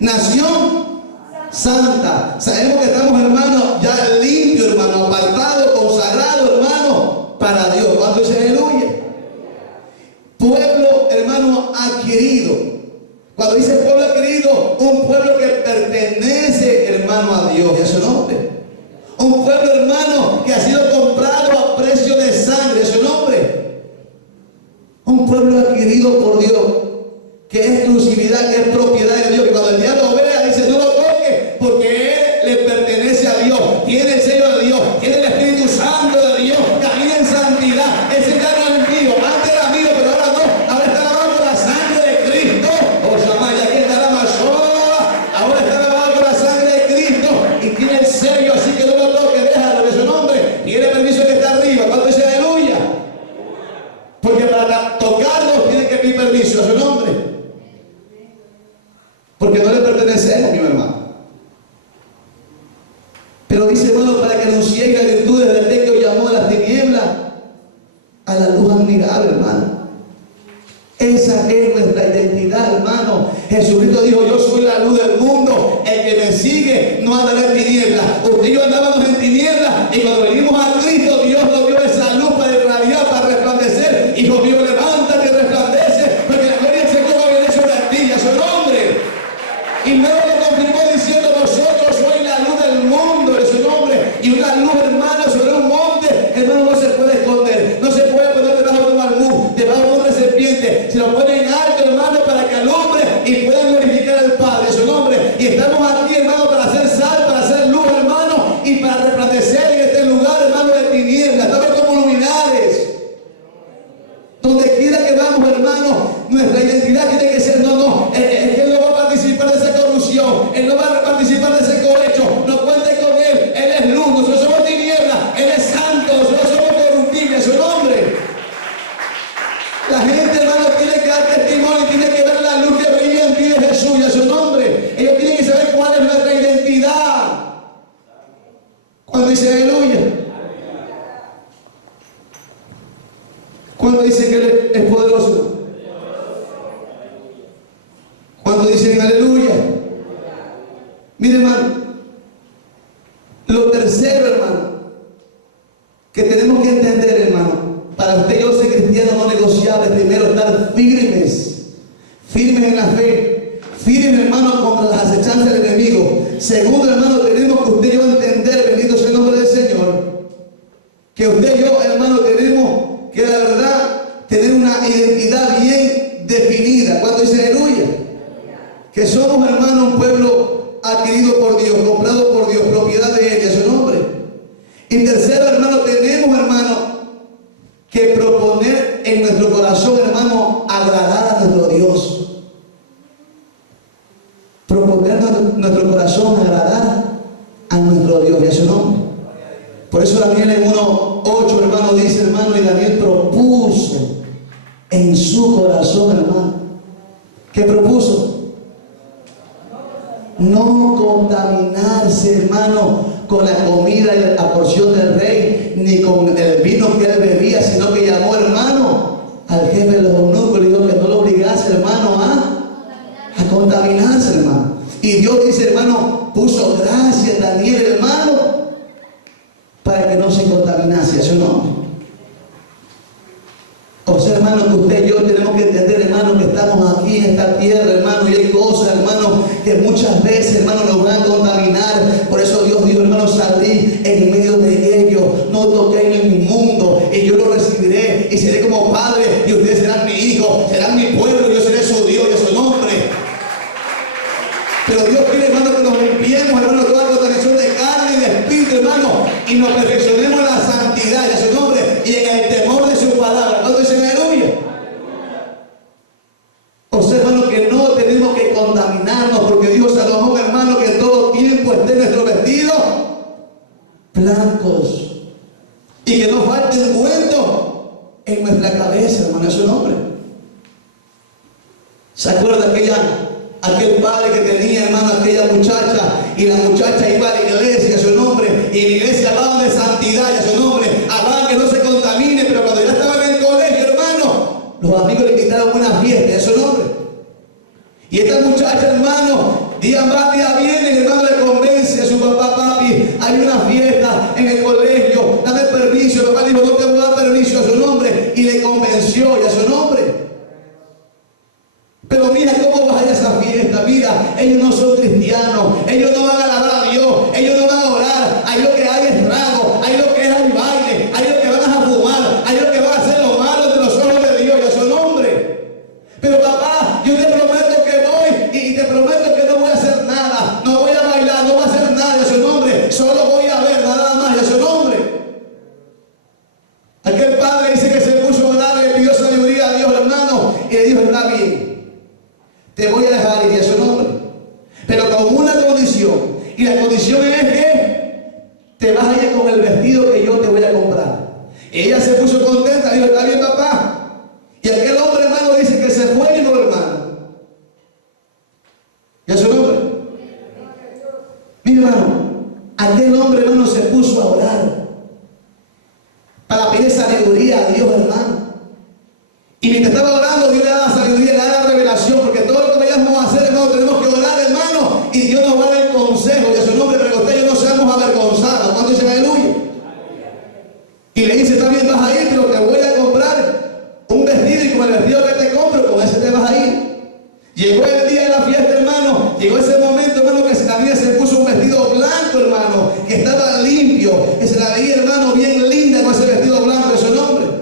Nación santa. Sabemos que estamos, hermano, ya limpios, hermano, apartados, consagrados, hermano, para Dios. ¿Cuándo dice aleluya? Pueblo, hermano, adquirido. Cuando dice pueblo adquirido, un pueblo que pertenece, hermano, a Dios y a su nombre. Un pueblo, hermano, que ha sido comprado a precio de sangre, su nombre. Un pueblo adquirido por Dios, que es exclusividad, que es propiedad de Dios. Que cuando el diablo vea, dice, no lo toques, porque él le pertenece a Dios. Tiene el sello de Dios, tiene el Espíritu Santo de Dios, camina en santidad. Ese ya no es mío, antes era mío, pero ahora no. Ahora está lavado con la sangre de Cristo. Oh, Shamaya, aquí está la mayola. Ahora está lavado con la sangre de Cristo y tiene el sello, así que no lo toques, déjalo de su nombre. Tiene permiso que está arriba. ¿Cuándo dice aleluya? Porque para tocarlo tiene que pedir permiso a su nombre. Porque no le pertenecemos, mi hermano. Pero dice, hermano, para que anunciéis las virtudes del que os llamó de las tinieblas a la luz admirable, hermano. Esa es nuestra identidad, hermano. Jesucristo dijo, yo soy la luz del mundo. El que me sigue no andará en tinieblas. Usted y yo andábamos en tinieblas y cuando venimos a Cristo, Dios nos dio esa luz para irradiar, para resplandecer. Hijo mío, levántate y resplandece, porque la gloria del Señor va a venir sobre ti, a su nombre. Y luego lo confirmó diciendo, vosotros sois la luz del mundo, de su nombre. Y una luz, hermano, sobre un monte, hermano, no se puede esconder. No se puede poner debajo de un almud, debajo de una serpiente. Se lo pone en alto, hermano, para que alumbre y pueda glorificar al Padre, de su nombre. Y estamos aquí, hermano, para hacer sal, para hacer luz, hermano, y para resplandecer en este lugar, hermano, de tinieblas. Estamos como luminares. Donde quiera que vamos, hermano, nuestra identidad tiene que ser, Él no va a participar de esa corrupción, Él no va a participar de ese cohecho, no cuente con Él es luz, nosotros somos tinieblas, Él es santo, nosotros somos corruptibles, su nombre. La gente, hermano, tiene que dar testimonio, tiene que ver la luz que brilla en ti de Jesús y a su nombre. Ellos tienen que saber cuál es nuestra identidad. Cuando dice aleluya. Cuando dice que Él es poderoso. Cuando dicen aleluya. Mire, hermano, lo tercero, hermano, que tenemos que entender, hermano, para usted y yo ser cristiano no negociable, primero estar firmes en la fe, firmes, hermano, contra las acechanzas del enemigo. Segundo, hermano, tenemos que usted y yo entender, bendito sea el nombre del Señor, que usted y yo, hermano, tenemos que la verdad tener una identidad bien definida. Cuando dice aleluya, que somos, hermano, un pueblo adquirido por Dios, comprado por Dios, propiedad de Él y a su nombre. Y tercero, hermano, tenemos, hermano, que proponer en nuestro corazón, hermano, agradar a nuestro Dios. Proponer en nuestro corazón agradar a nuestro Dios y a su nombre. Por eso Daniel en 1:8, hermano, dice, hermano, y Daniel propuso en su corazón, hermano. ¿Qué propuso? No contaminarse, hermano, con la comida y la porción del rey, ni con el vino que él bebía, sino que llamó, hermano, al jefe de los eunucos y le dijo que no lo obligase, hermano, a contaminarse, hermano. Y Dios dice, hermano, puso gracia en Daniel, hermano, para que no se contaminase a su nombre. O sea, hermano, que usted y yo tenemos que entender, hermano, que estamos aquí en esta tierra, hermano, y hay cosas, hermano, que muchas veces, hermano, nos van a contaminar. Por eso Dios dijo, hermano, salí en medio de ellos, no toquéis lo inmundo, y yo lo recibiré, y seré como padre, y ustedes serán mi hijo, serán mi pueblo, y yo seré su Dios y a su nombre. Pero Dios quiere, hermano, que nos limpiemos, hermano, toda contaminación de carne y de espíritu, hermano, y nos perfeccionemos en la santidad y a su nombre, y en el temor de su palabra. ¿Cuándo dicen aleluya? O sea, hermano, que no tenemos que contaminarnos, porque Dios Salomón, hermano, que en todo tiempo esté nuestro vestido blancos, y que no falte ungüento en nuestra cabeza, hermano, a su nombre. ¿Se acuerda aquel padre que tenía, hermano, aquella muchacha? Y la muchacha iba a la iglesia, a su nombre, y en la iglesia hablaban de santidad, y a su nombre, hablaban que no se contamine, pero cuando ya estaba en el colegio, hermano, los amigos le invitaron a una fiesta, a su nombre. Y esta muchacha, hermano, día va, día viene, el hermano le convence a su papá: papi, hay una fiesta en el colegio, dame permiso. El papá dijo: no te voy a dar permiso, a su nombre, y le convenció, y a su nombre. Pero mira cómo vas a ir a esa fiesta. Mira, ellos no son cristianos, ellos no van a alabar a Dios, ellos no van a orar. Ahí lo que hay es trago, ahí lo que hay baile, ahí lo que van a fumar, ahí lo que van a hacer lo malo de los ojos de Dios, y a su nombre. Pero papá, yo te prometo que voy, y te prometo que no voy a hacer nada, no voy a bailar, no voy a hacer nada, y a su nombre, solo voy a ver, nada más, y a su nombre. Aquel padre dice que se puso a orar, le pidió sabiduría a Dios, hermano, y le dijo: está bien, te voy a dejar ir, a su nombre, pero con una condición, y la condición es que te vas a ir con el vestido que yo te voy a comprar. Ella se puso contenta, dijo: está bien, papá. Y aquel hombre, hermano, dice que se fue y no, hermano. ¿Y a su nombre? Mi hermano, aquel hombre, hermano, se puso a orar para pedir sabiduría a Dios, hermano. Y mientras estaba orando, Dios le da la sabiduría, le da la revelación, porque todo lo que vayamos a hacer, hermano, tenemos que orar, hermano, y Dios nos va a dar el consejo, y a su nombre, pero ustedes no seamos avergonzados. ¿Cuánto dicen aleluya? Y le dice: está bien, vas a ir, pero te voy a comprar un vestido, y con el vestido que te compro, con ese te vas a ir. Llegó el día de la fiesta, hermano, llegó ese momento, hermano, que la niña se puso un vestido blanco, hermano, que estaba limpio, que se la veía, hermano, bien linda con ese vestido blanco, de su nombre.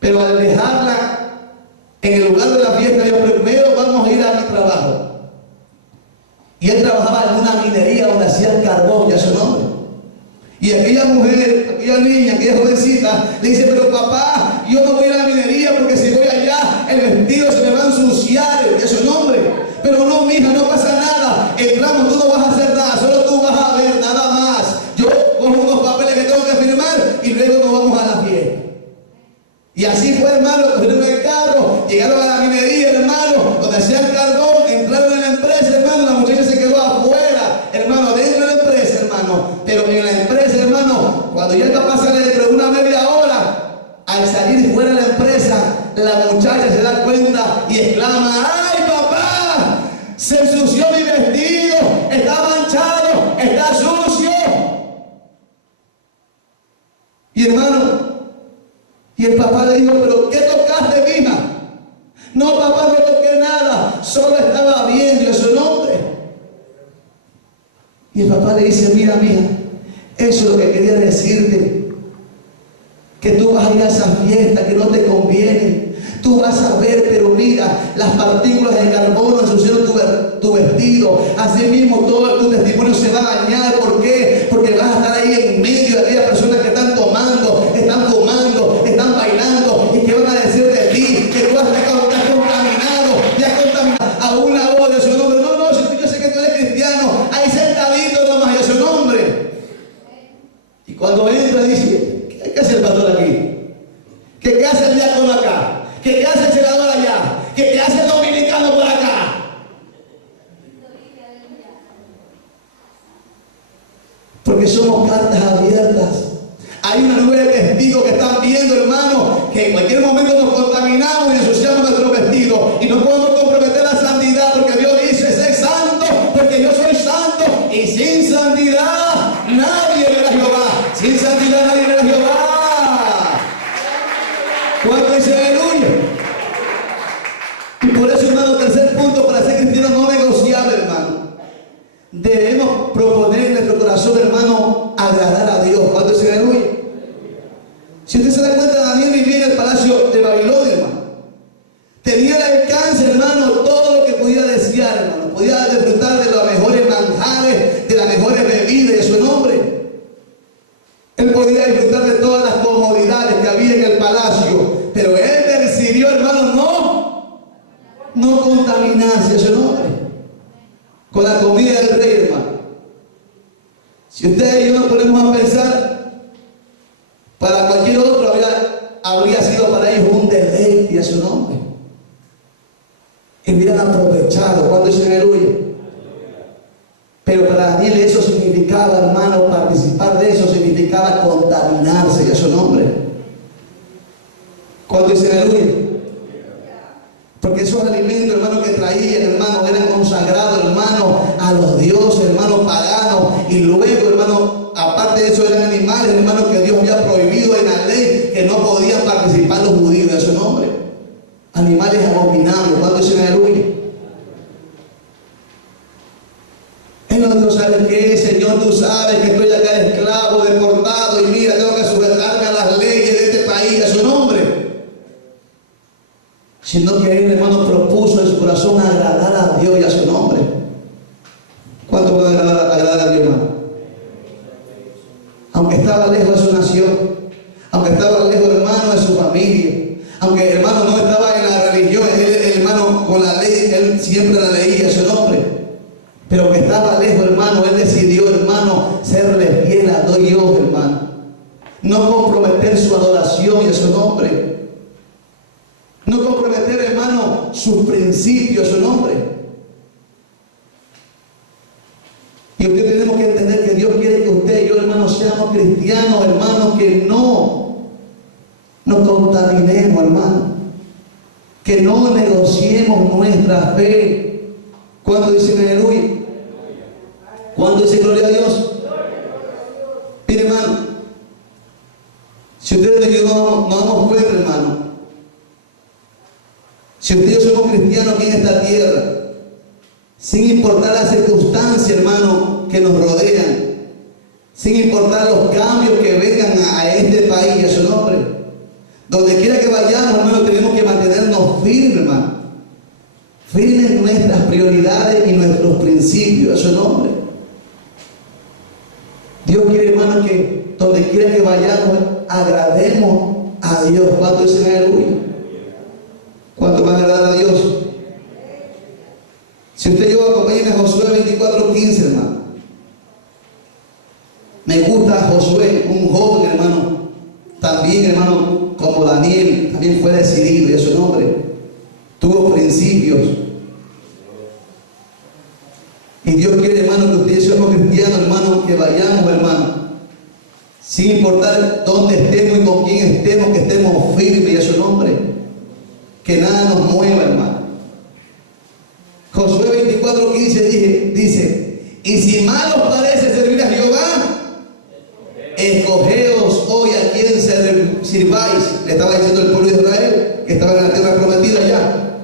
Pero al dejarla en el lugar de la fiesta, dijo: primero vamos a ir a mi trabajo. Y él trabajaba en una minería donde hacían carbón, ya su nombre. Y aquella mujer, aquella niña, aquella jovencita, le dice: pero papá, yo no voy a ir a la minería porque si voy allá, el vestido se me va a ensuciar, ya su nombre. Pero no, mija, no pasa nada. Entramos, tú no vas a hacer nada, solo tú vas a ver, nada más. Yo cojo unos papeles que tengo que firmar y luego nos vamos a la fiesta. Y así fue, hermano, cogieron el carro, llegaron a la minería, hermano, donde hacían carbón, entraron en la empresa, hermano, la muchacha se quedó afuera, hermano, dentro de la empresa, hermano. Pero en la empresa, hermano, cuando ya el papá sale dentro de una media hora, al salir fuera de la empresa, la muchacha se da cuenta y exclama: ¡ay, papá! Se ensució mi vestido, está manchado, está sucio. Y hermano, y el papá le dijo: ¿pero qué tocaste, mija? No, papá, no toqué nada, solo estaba viendo, a su nombre. Y el papá le dice: mira, mija, eso es lo que quería decirte, que tú vas a ir a esa fiesta que no te conviene. Tú vas a ver, pero mira, las partículas de carbono ensuciaron tu vestido. Así mismo todo tu testimonio se va a dañar. ¿Por qué? Porque vas a estar ahí en medio de aquellas personas que están tomando, están fumando, están bailando, y que van a decir de ti que tú estás contaminado, te has contaminado a una voz de su nombre. No, no, yo sé que tú eres cristiano, ahí sentadito nomás, de su nombre. Y cuando entra dice: ¿qué hace el pastor aquí? ¿Qué hace el diácono acá? ¿Qué hace el senador allá? ¿Qué hace el dominicano por acá? Porque somos cartas abiertas. Hay una nube de testigos que están viendo, hermano, que en cualquier momento nos contaminamos y ensuciamos nuestro vestido. Y no podemos comprometer la santidad, porque Dios dice: sé santo, porque yo soy santo. Y sin santidad nadie verá a Jehová. Sin santidad nadie verá a Jehová. ¿Cuánto dice aleluya? Y por eso, hermano, tercer punto, para ser cristiano no negociable, hermano. Debemos proponer en nuestro corazón, hermano, agradar a Dios. ¿Cuánto dice aleluya? Si usted se da cuenta, Daniel vivía en el palacio de Babilonia, hermano. Tenía el alcance, hermano, todo lo que podía desear, hermano. Podía disfrutar de los mejores manjares, de las mejores bebidas, de su nombre. Él podía disfrutar de todas las comodidades que había en el palacio, pero él decidió, hermano, no contaminarse, a su nombre, con la comida del rey, hermano. Si usted y yo nos ponemos a pensar, para cualquier otro habría sido para ellos un deleite, a su nombre. aprovechado. ¿Cuánto dicen aleluya? Pero para Daniel eso significaba, hermano, participar de eso significaba contaminarse a su nombre. ¿Cuánto dicen aleluya? Porque esos alimentos, hermano, que traían, hermano, eran consagrados, hermano, a los dioses, hermano, paganos. Y luego, hermano, aparte de eso, eran animales, hermano, que Dios había prohibido en la ley que no podían participar los judíos de su nombre. Animales abominables. ¿Cuánto dicen aleluya? Él no dijo, ¿sabes qué, Señor? Tú sabes que estoy acá esclavo, deportado, y mira, tengo que sujetarme a las leyes de este país, a su nombre. Sino que él, hermano, propuso en su corazón agradar a Dios y a su nombre. ¿Cuánto puede agradar a Dios, hermano? Aunque estaba lejos de su nación, aunque estaba lejos, hermano, de su familia, aunque, hermano, no estaba en la religión, él, hermano, con la ley, él siempre la leía a su nombre. Pero aunque estaba lejos, hermano, él decidió, hermano, serle fiel a Dios, hermano. No comprometer su adoración y a su nombre. No comprometer, hermano, sus principios, su nombre. Y usted tenemos que entender que Dios quiere que usted y yo, hermano, seamos cristianos, hermano, que no nos contaminemos, hermano. Que no negociemos nuestra fe. ¿Cuánto dicen aleluya? ¿Cuánto dicen gloria a Dios? Mire, hermano, si ustedes y yo no damos cuenta, hermano, si usted y yo somos cristianos aquí en esta tierra, sin importar las circunstancias, hermano, que nos rodean, sin importar los cambios que vengan a este país, a su nombre, donde quiera que vayamos, hermano, tenemos que mantenernos firmes, hermano, firmes en nuestras prioridades y nuestros principios, a su nombre. Dios quiere, hermano, que donde quiera que vayamos, agrademos a Dios. ¿Cuánto dicen aleluya? ¿Cuánto va a agradar a Dios? Si usted y yo acompañan a Josué 24:15, hermano. Me gusta Josué, un joven, hermano. También, hermano, como Daniel, también fue decidido, y a su nombre. Tuvo principios. Y Dios quiere, hermano, que ustedes somos cristianos, hermano, que vayamos, hermano. Sin importar dónde estemos y con quién estemos, que estemos firmes, y a su nombre. Que nada nos mueva, hermano. Josué 24:15 dice, y si mal os parece servir a Jehová, escogeos hoy a quien sirváis. Le estaba diciendo el pueblo de Israel, que estaba en la tierra prometida ya.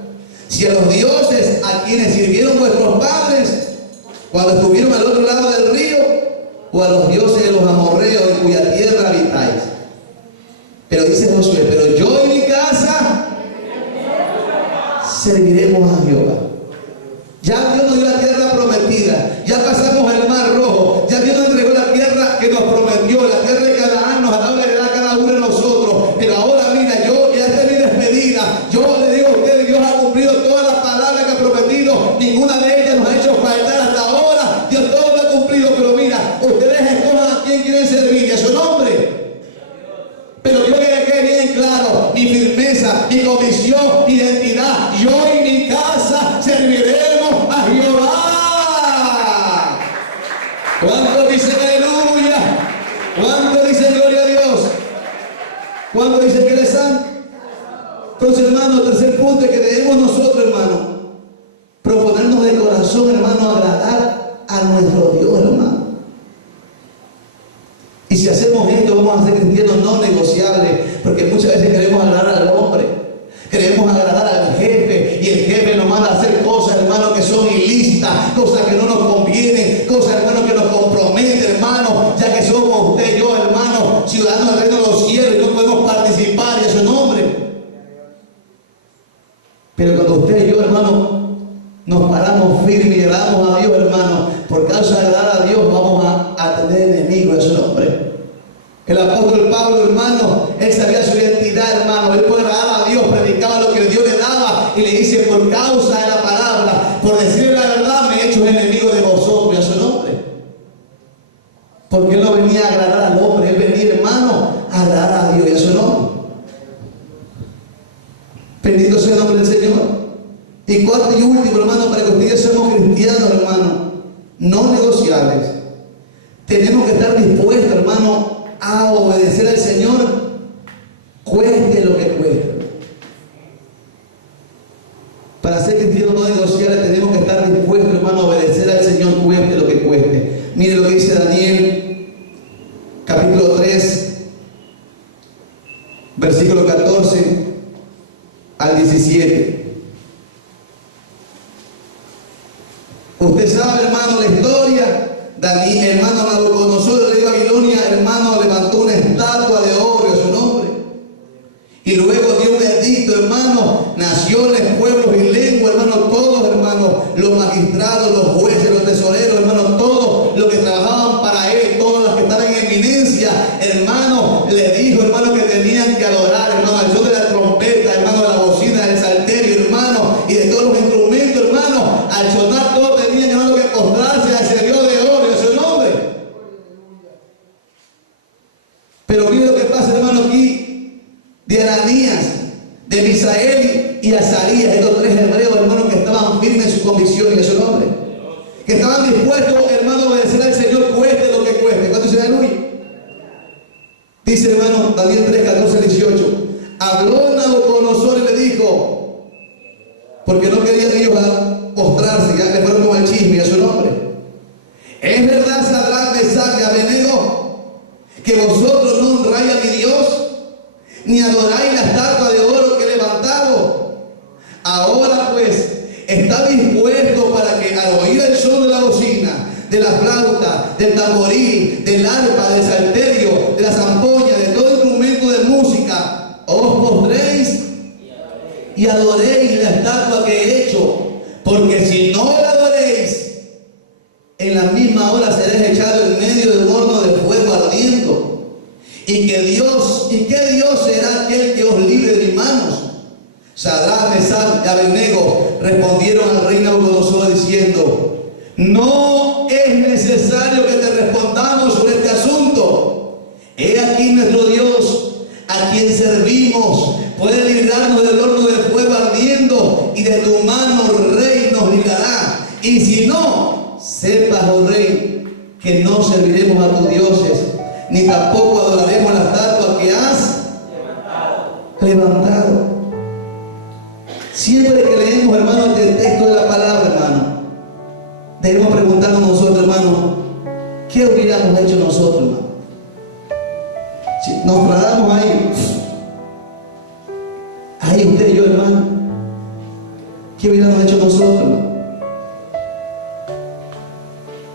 Si a los dioses a quienes sirvieron vuestros padres, cuando estuvieron al otro lado del río, o a los dioses de los amorreos en cuya tierra habitáis. Pero dice Josué, pero yo y mi casa serviremos a Jehová. Ya Dios nos dio la tierra prometida, ya pasamos el mar rojo, ya Dios nos entregó la tierra que nos prometió, la tierra de Canaán nos ha dado la heredad a cada uno de nosotros. Pero ahora, mira, yo ya esta es mi despedida. Yo le digo a ustedes, Dios ha cumplido todas las palabras que ha prometido, ninguna de ellas nos ha hecho faltar hasta ahora. Dios todo lo ha cumplido, pero mira, ustedes escojan a quién quieren servir, a su nombre. Pero yo quiero que quede bien claro, mi firmeza, mi convicción, mi identidad, yo y mi casa serviremos a Jehová. ¿Cuánto dicen aleluya? ¿Cuánto dicen gloria a Dios? ¿Cuánto dicen que Él es santo? Entonces, hermano, tercer punto es que debemos nosotros, hermano, proponernos de corazón, hermano, agradar a nuestro Dios, hermano. Y si hacemos esto, vamos a ser cristianos no negociables, porque muchas veces queremos agradar al hombre, queremos agradar al jefe, y el jefe nos manda a hacer cosas, hermano, que son ilícitas, cosas que no nos convienen, cosas, hermano, que nos comprometen, hermano, ya que somos usted y yo, hermano, ciudadanos del reino de los cielos, y no podemos participar en su nombre. Pero cuando usted y yo, hermano, nos paramos firmes y agradamos a Dios, hermano, por causa de agradar a Dios, vamos a tener enemigos en su nombre. El apóstol Pablo, hermano, él sabía su identidad, hermano. Él por agradar a Dios predicaba lo que Dios le daba y le dice, por causa de la palabra, por decirle la verdad, me he hecho enemigo de vosotros y a su nombre. Porque él no venía a agradar al hombre, él venía, hermano, a agradar a Dios y a su nombre. Bendito sea el nombre del Señor. Y cuarto y último, hermano, para que ustedes seamos cristianos, hermano, no negociables. Tenemos que estar dispuestos, hermano, a obedecer al Señor, cueste lo que cueste. Para ser cristianos no negociables tenemos que estar dispuestos, hermano, a obedecer al Señor, cueste lo que cueste. Mire lo que dice Daniel, capítulo 3, versículo 14 al 17. Usted sabe, hermano, la historia. Daniel, hermano Nabucodonosor, el rey de Babilonia, hermano, levantó una estatua de oro a su nombre. Y luego dio un edicto, hermano, naciones, pueblos y lenguas, hermano, todos, hermano, los magistrados, los jueces, los tesoreros, hermano, todos los que trabajaban para él, todos los que estaban en eminencia, hermano, le dijo, hermano, que tenían que adorar, hermano, al son de la trompeta, hermano, de la bocina, del salterio, hermano, y de todos los instrumentos, hermano, al sonar todos tenían, hermano, que postrarse a ese Dios de oro, a su nombre. Pero mire lo que pasa, hermano, aquí, de Ananías, de Misael y Azarías, estos tres hebreos, hermanos, que estaban firmes en su convicción y en su nombre, que estaban dispuestos, hermano, a obedecer al Señor, cueste lo que cueste. ¿Cuánto se aleluya? Dice, hermano, Daniel 3, 14, 18. Habló Nabucodonosor y le dijo, porque no querían ellos postrarse, ya le fueron con el chisme a su nombre. ¿Es verdad, Sadrach, Mesach y Abednego, que vosotros no honráis a mi Dios, ni adoráis la estatua de oro que he levantado? Ahora pues, está dispuesto para que al oír el son de la bocina, de la flauta, del tamboril, del arpa, del salterio, de la zampoña, de todo instrumento de música, os postréis y adoréis la estatua que he hecho, porque si no la adoréis, en la misma hora seréis echados en medio de un horno de fuego ardiendo. ¿Y qué Dios será aquel que os libre de mis manos? Sadrach, Mesach y Abednego respondieron al rey Nabucodonosor diciendo, no es necesario que te respondamos sobre este asunto. He aquí nuestro Dios, a quien servimos, puede librarnos del horno de fuego ardiendo, y de tu mano, rey, nos librará. Y si no, sepas, oh rey, que no serviremos a tus dioses, ni tampoco adoraremos la estatua que has levantado. Siempre que leemos, hermano, el texto de la palabra, hermano, debemos preguntarnos nosotros, hermano, ¿qué hubiéramos hecho nosotros, hermano? Si nos paramos ahí usted y yo, hermano, ¿qué hubiéramos hecho nosotros, hermano?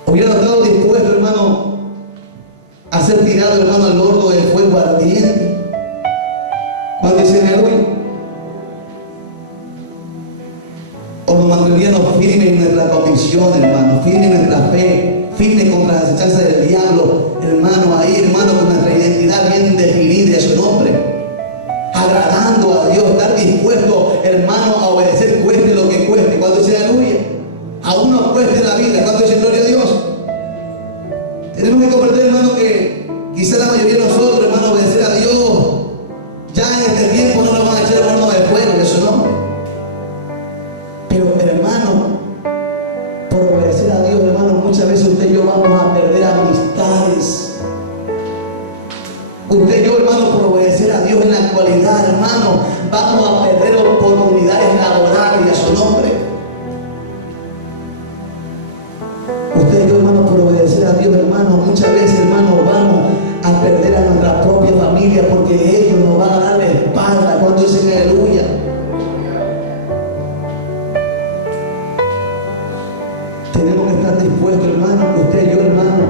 ¿Hubiéramos estado dispuestos, hermano, a ser tirados, hermano, al horno del fuego ardiente? ¿Cuándo dicen aleluya? ¿O nos mantendríamos firmes en nuestra convicción, hermano, firmes en nuestra fe, firmes contra las acechanzas del diablo, hermano, ahí, hermano, con nuestra identidad bien definida, su nombre, agradando a Dios, estar dispuesto, hermano, a obedecer, cueste lo que cueste? ¿Cuándo dice aleluya? Aún nos cueste la vida. ¿Cuándo dice gloria a Dios? Tenemos que comprender, hermano, que quizá la mayoría de nosotros, hermano, obedecer a Dios, ya en este tiempo no nos van a echar el horno de fuego, en su nombre. Pero, hermano, por obedecer a Dios, hermano, muchas veces usted y yo vamos a perder amistades. Usted y yo, hermano, por obedecer a Dios en la actualidad, hermano, vamos a perder oportunidades laborales a su nombre. Usted y yo, hermano, por obedecer a Dios, hermano, muchas veces, hermano, vamos a perder a nuestra propia familia porque ellos nos van a dar la espalda cuando dicen aleluya. Tenemos que estar dispuestos, hermano, que usted y yo, hermano,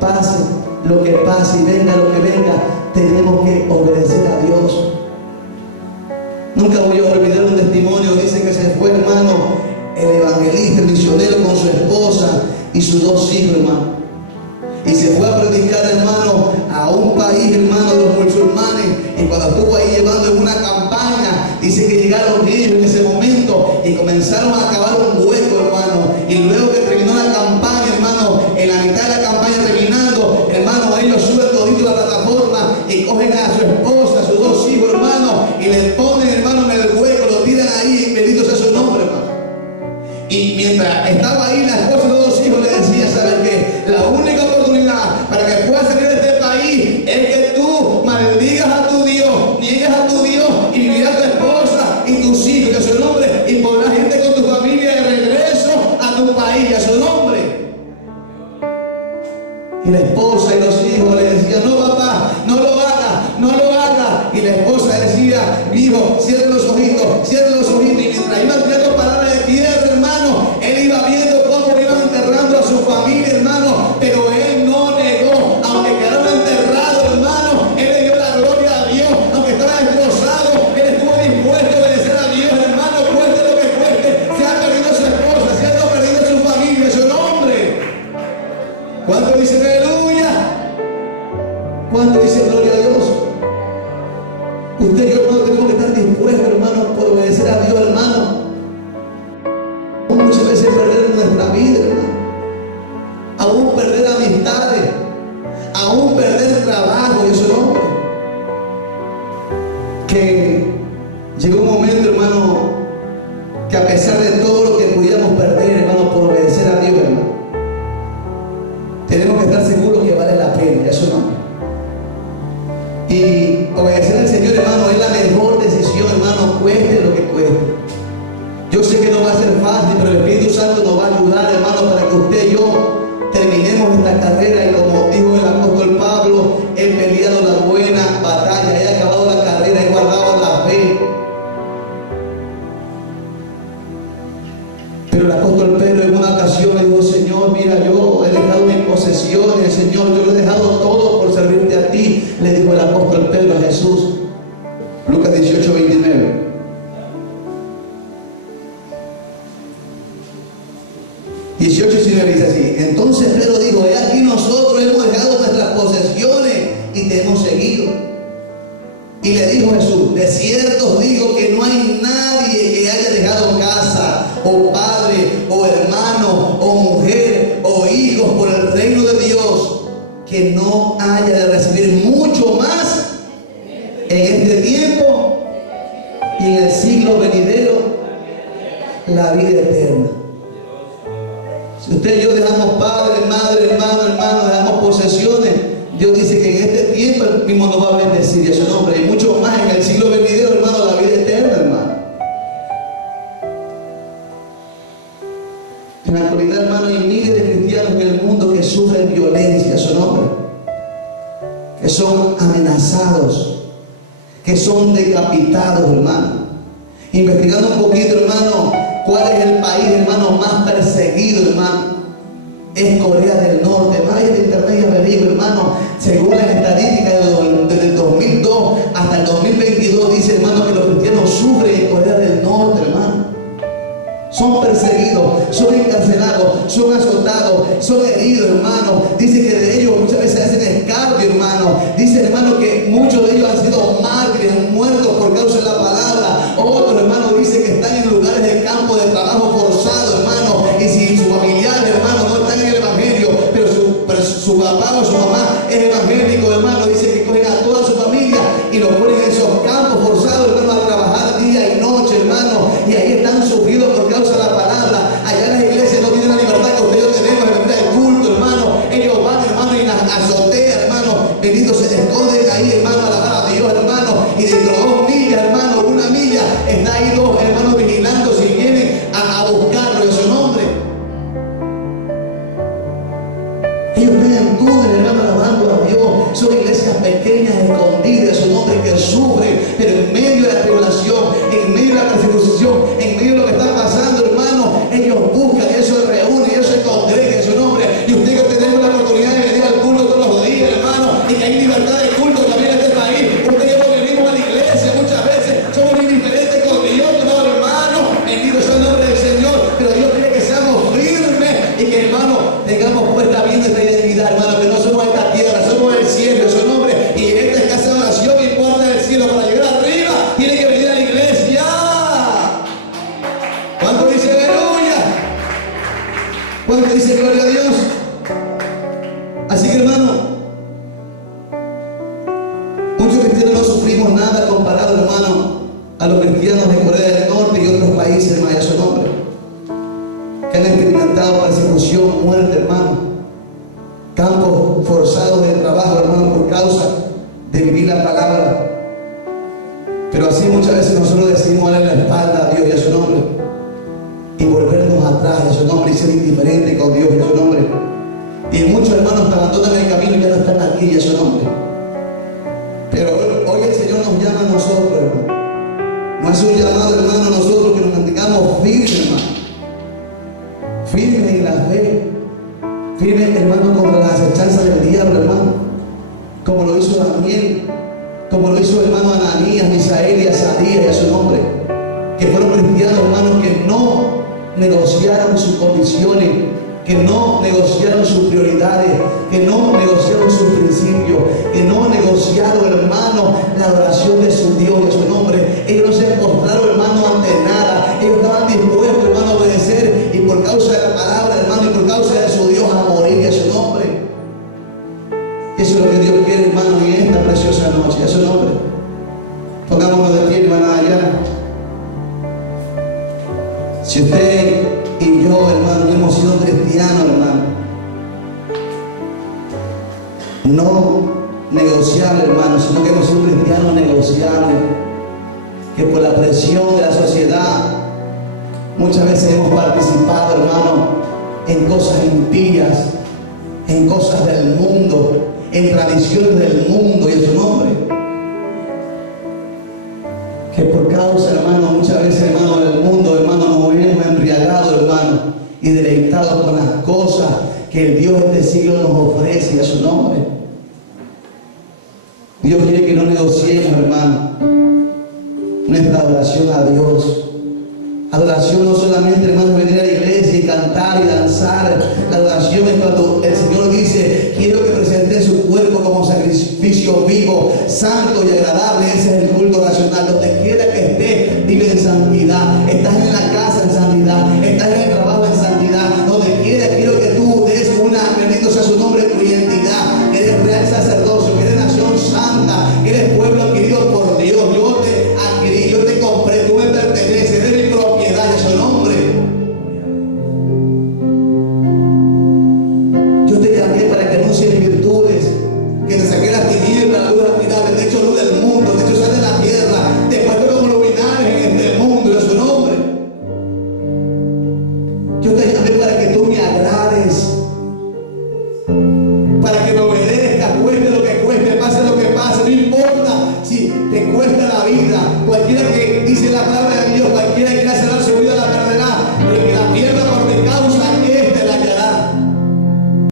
pase lo que pase y venga lo que venga, tenemos que obedecer a Dios. Nunca voy a olvidar un testimonio. Dice que se fue, hermano, el evangelista, el misionero, con su esposa y sus dos hijos, hermano, y se fue a predicar, hermano, a un país, hermano, de los musulmanes. Y cuando estuvo ahí llevando en una campaña, dice que llegaron ellos en ese momento y comenzaron a cavar un hueco, hermano. Y luego que terminó la campaña, hermano, en la mitad de la campaña terminando, hermano, ellos suben todito la plataforma y cogen a su esposa, a sus dos hijos, hermano, y le ponen, hermano, en el hueco, lo tiran ahí, y bendito sea su nombre, hermano. ojitos, cierre los ojitos, cierre los ojitos. Y mientras iban tirando palabras de tierra, hermano, él iba viendo cómo iban enterrando a su familia, hermano, pero él no negó, aunque quedaron enterrados, hermano, él le dio la gloria a Dios, aunque estaba destrozado, él estuvo dispuesto a obedecer a Dios, hermano, cueste lo que cueste, se ha perdido su esposa, se ha perdido su familia, su nombre. ¿Cuánto dicen aleluya? ¿Cuánto dicen gloria a Dios? Usted y yo, hermano, tenemos que estar dispuestos, hermano, por obedecer a Dios, hermano. Muchas veces perder nuestra vida, hermano. Aún perder amistades, aún perder trabajo y su nombre. Que llegó un momento, hermano, que a pesar de todo lo que pudiéramos perder, hermano, por obedecer a Dios, hermano, tenemos que estar seguros que vale la pena, eso no. Y obedecer al Señor, hermano, es la mejor decisión, hermano, cueste lo que cueste. Yo sé que no va a ser fácil, pero el Espíritu Santo nos va a ayudar, hermano, para que usted y yo terminemos esta carrera. Y como dijo el apóstol Pablo, he peleado la buena batalla, he acabado la carrera, he guardado la fe. Pero el apóstol Pedro en una ocasión le dijo: Señor, mira, yo he dejado mis posesiones, Señor, yo lo he dejado todo por servirte a ti, le dijo el apóstol Pedro a Jesús. Lucas 18, 29. Dice así: entonces Pedro dijo: he aquí nosotros hemos dejado nuestras posesiones y te hemos seguido. Y le dijo Jesús: de cierto os digo que no hay nadie que haya dejado casa, o padre, o hermano, o mujer, o hijos por el reino de Dios, que no haya de recibir mucho más en este tiempo y en el siglo venidero la vida eterna. Si usted y yo dejamos padre, madre, hermano, dejamos posesiones, Dios dice que en este tiempo Él mismo nos va a bendecir, y a su nombre, y mucho más en el siglo venidero, hermano, la vida eterna, hermano. En la actualidad, hermano, hay miles de cristianos en el mundo que sufren violencia, a su nombre, que son amenazados, que son decapitados, hermano. Investigando un poquito, hermano, cuál es el país, hermano, más perseguido, hermano, es Corea del Norte. Vaya de internet y averigüe, hermano, según las estadísticas desde el 2002 hasta el 2022, dice, hermano, que los cristianos sufren en Corea del Norte, hermano. Son perseguidos, son encarcelados, son azotados, son heridos, hermano. Dice que de ellos muchas veces hacen escarnio, hermano. Dice, hermano, que muchos de ellos han sido mártires, han muerto por causa de la palabra. Otros, hermano, dice que están en lugares de campo de trabajo forzado, hermano. Y si sus familiares, hermano, no están en el evangelio, pero su papá o su mamá es evangélico, hermano, dice que cogen a toda su familia y los ponen en esos campos forzados, hermano, a trabajar día y noche, hermano. Y ahí están sufridos por causa de la palabra. Allá las iglesias no tienen la libertad que ustedes y yo tenemos en el culto, hermano. Ellos van, hermano, y las azoteas, hermano, bendito, se esconden ahí, hermano, a alabar a Dios, hermano. Y dentro de 2 millas, hermano, 1 milla, está ahí 2 hermanos vigilando si vienen a buscarlo en su nombre. Ellos están en túnel, hermano, alabando a Dios. Son iglesias pequeñas, escondidas, su nombre, que sufren, pero en medio de la tribulación, en medio de la persecución, en medio de lo que está pasando, hermano, ellos buscan, ellos se reúnen, ellos se congregan en su nombre. Y usted que tenemos la oportunidad de venir al culto todos los días, hermano, y que hay libertad de culto también en este país. Usted y yo no venimos a la iglesia muchas veces, somos indiferentes con Dios, no, hermano, bendito sea el nombre del Señor, pero Dios quiere que seamos firmes y que, hermano, tengamos puesta bien nuestra identidad, hermano, que no somos esta tierra, somos el cielo, es su nombre. Y en esta escasa oración que importa del cielo, para llegar arriba tiene que venir a la iglesia. ¿Cuánto dice aleluya? ¿Cuánto dice gloria a Dios? Así que, hermano, muchos cristianos no sufrimos nada comparado, hermano, a los cristianos de Corea del Norte y otros países, hermano, a su nombre, que han experimentado persecución, muerte, hermano, campos forzados de trabajo, hermano, por causa de vivir la palabra. Pero así muchas veces nosotros decidimos darle la espalda a Dios y a su nombre, y volvernos atrás a su nombre, y ser indiferentes con Dios y a su nombre. Y muchos hermanos abandonan el camino y ya no están aquí y a su nombre. Pero hoy el Señor nos llama a nosotros, hermano, No es un llamado, hermano, a nosotros que nos mantengamos firmes, hermano. Firmes en la fe. Firmes, hermano, contra las acechanzas del diablo, hermano. Como lo hizo Daniel. Como lo hizo, hermano, Ananías, Misael y Azarías y a su nombre. Que fueron cristianos, hermanos, que no negociaron sus condiciones, que no negociaron sus prioridades, que no negociaron sus principios, que no negociaron, hermano, la adoración de su Dios y de su nombre. Ellos no se postraron, hermano, ante nada. Ellos estaban dispuestos, hermano, a obedecer, y por causa de la palabra, hermano, y por causa de su Dios, a morir y a su nombre. Eso es lo que Dios quiere, hermano, en esta preciosa noche, a su nombre. Pongámonos de pie, hermano, allá. Si usted y yo, hermano, no hemos sido cristianos, hermano, no negociable, hermano, sino que hemos sido cristianos negociables, que por la presión de la sociedad muchas veces hemos participado, hermano, en cosas impías, en cosas del mundo, en tradiciones del mundo y en su nombre. Que por causa, hermano, muchas veces, hermano, del mundo, hermano, nos hemos embriagado, hermano, y deleitado con las cosas que el Dios de este siglo nos ofrece a su nombre. Dios quiere que no negociemos, hermano, nuestra adoración a Dios. Adoración no solamente, hermano, venir a la iglesia y cantar y danzar. La adoración es cuando el Señor dice: quiero que presenten su cuerpo como sacrificio vivo, santo y agradable. Ese es el culto racional. Donde quiera que estés, vive en santidad. Estás en la casa en santidad, estás en el trabajo en santidad. Donde quiera, quiero que tú des una, bendito sea su nombre, tu identidad. Que eres real sacerdocio, que eres nación santa, que eres pueblo adquirido por Dios. Yo te adquirí, yo te compré, tú me perteneces, eres mi propiedad de su nombre. Yo te llamé para que anuncies mis virtudes, que te saqué la tiniebla, la luz admirable, de hecho luz del mundo, de hecho sal de la tierra, te puesto como luminares en este mundo y de su nombre. Yo te llamé para que tú me agrades, para que me obedezcas, cueste lo que cueste, pase lo que pase, no importa si te cuesta la vida. Cualquiera que dice la palabra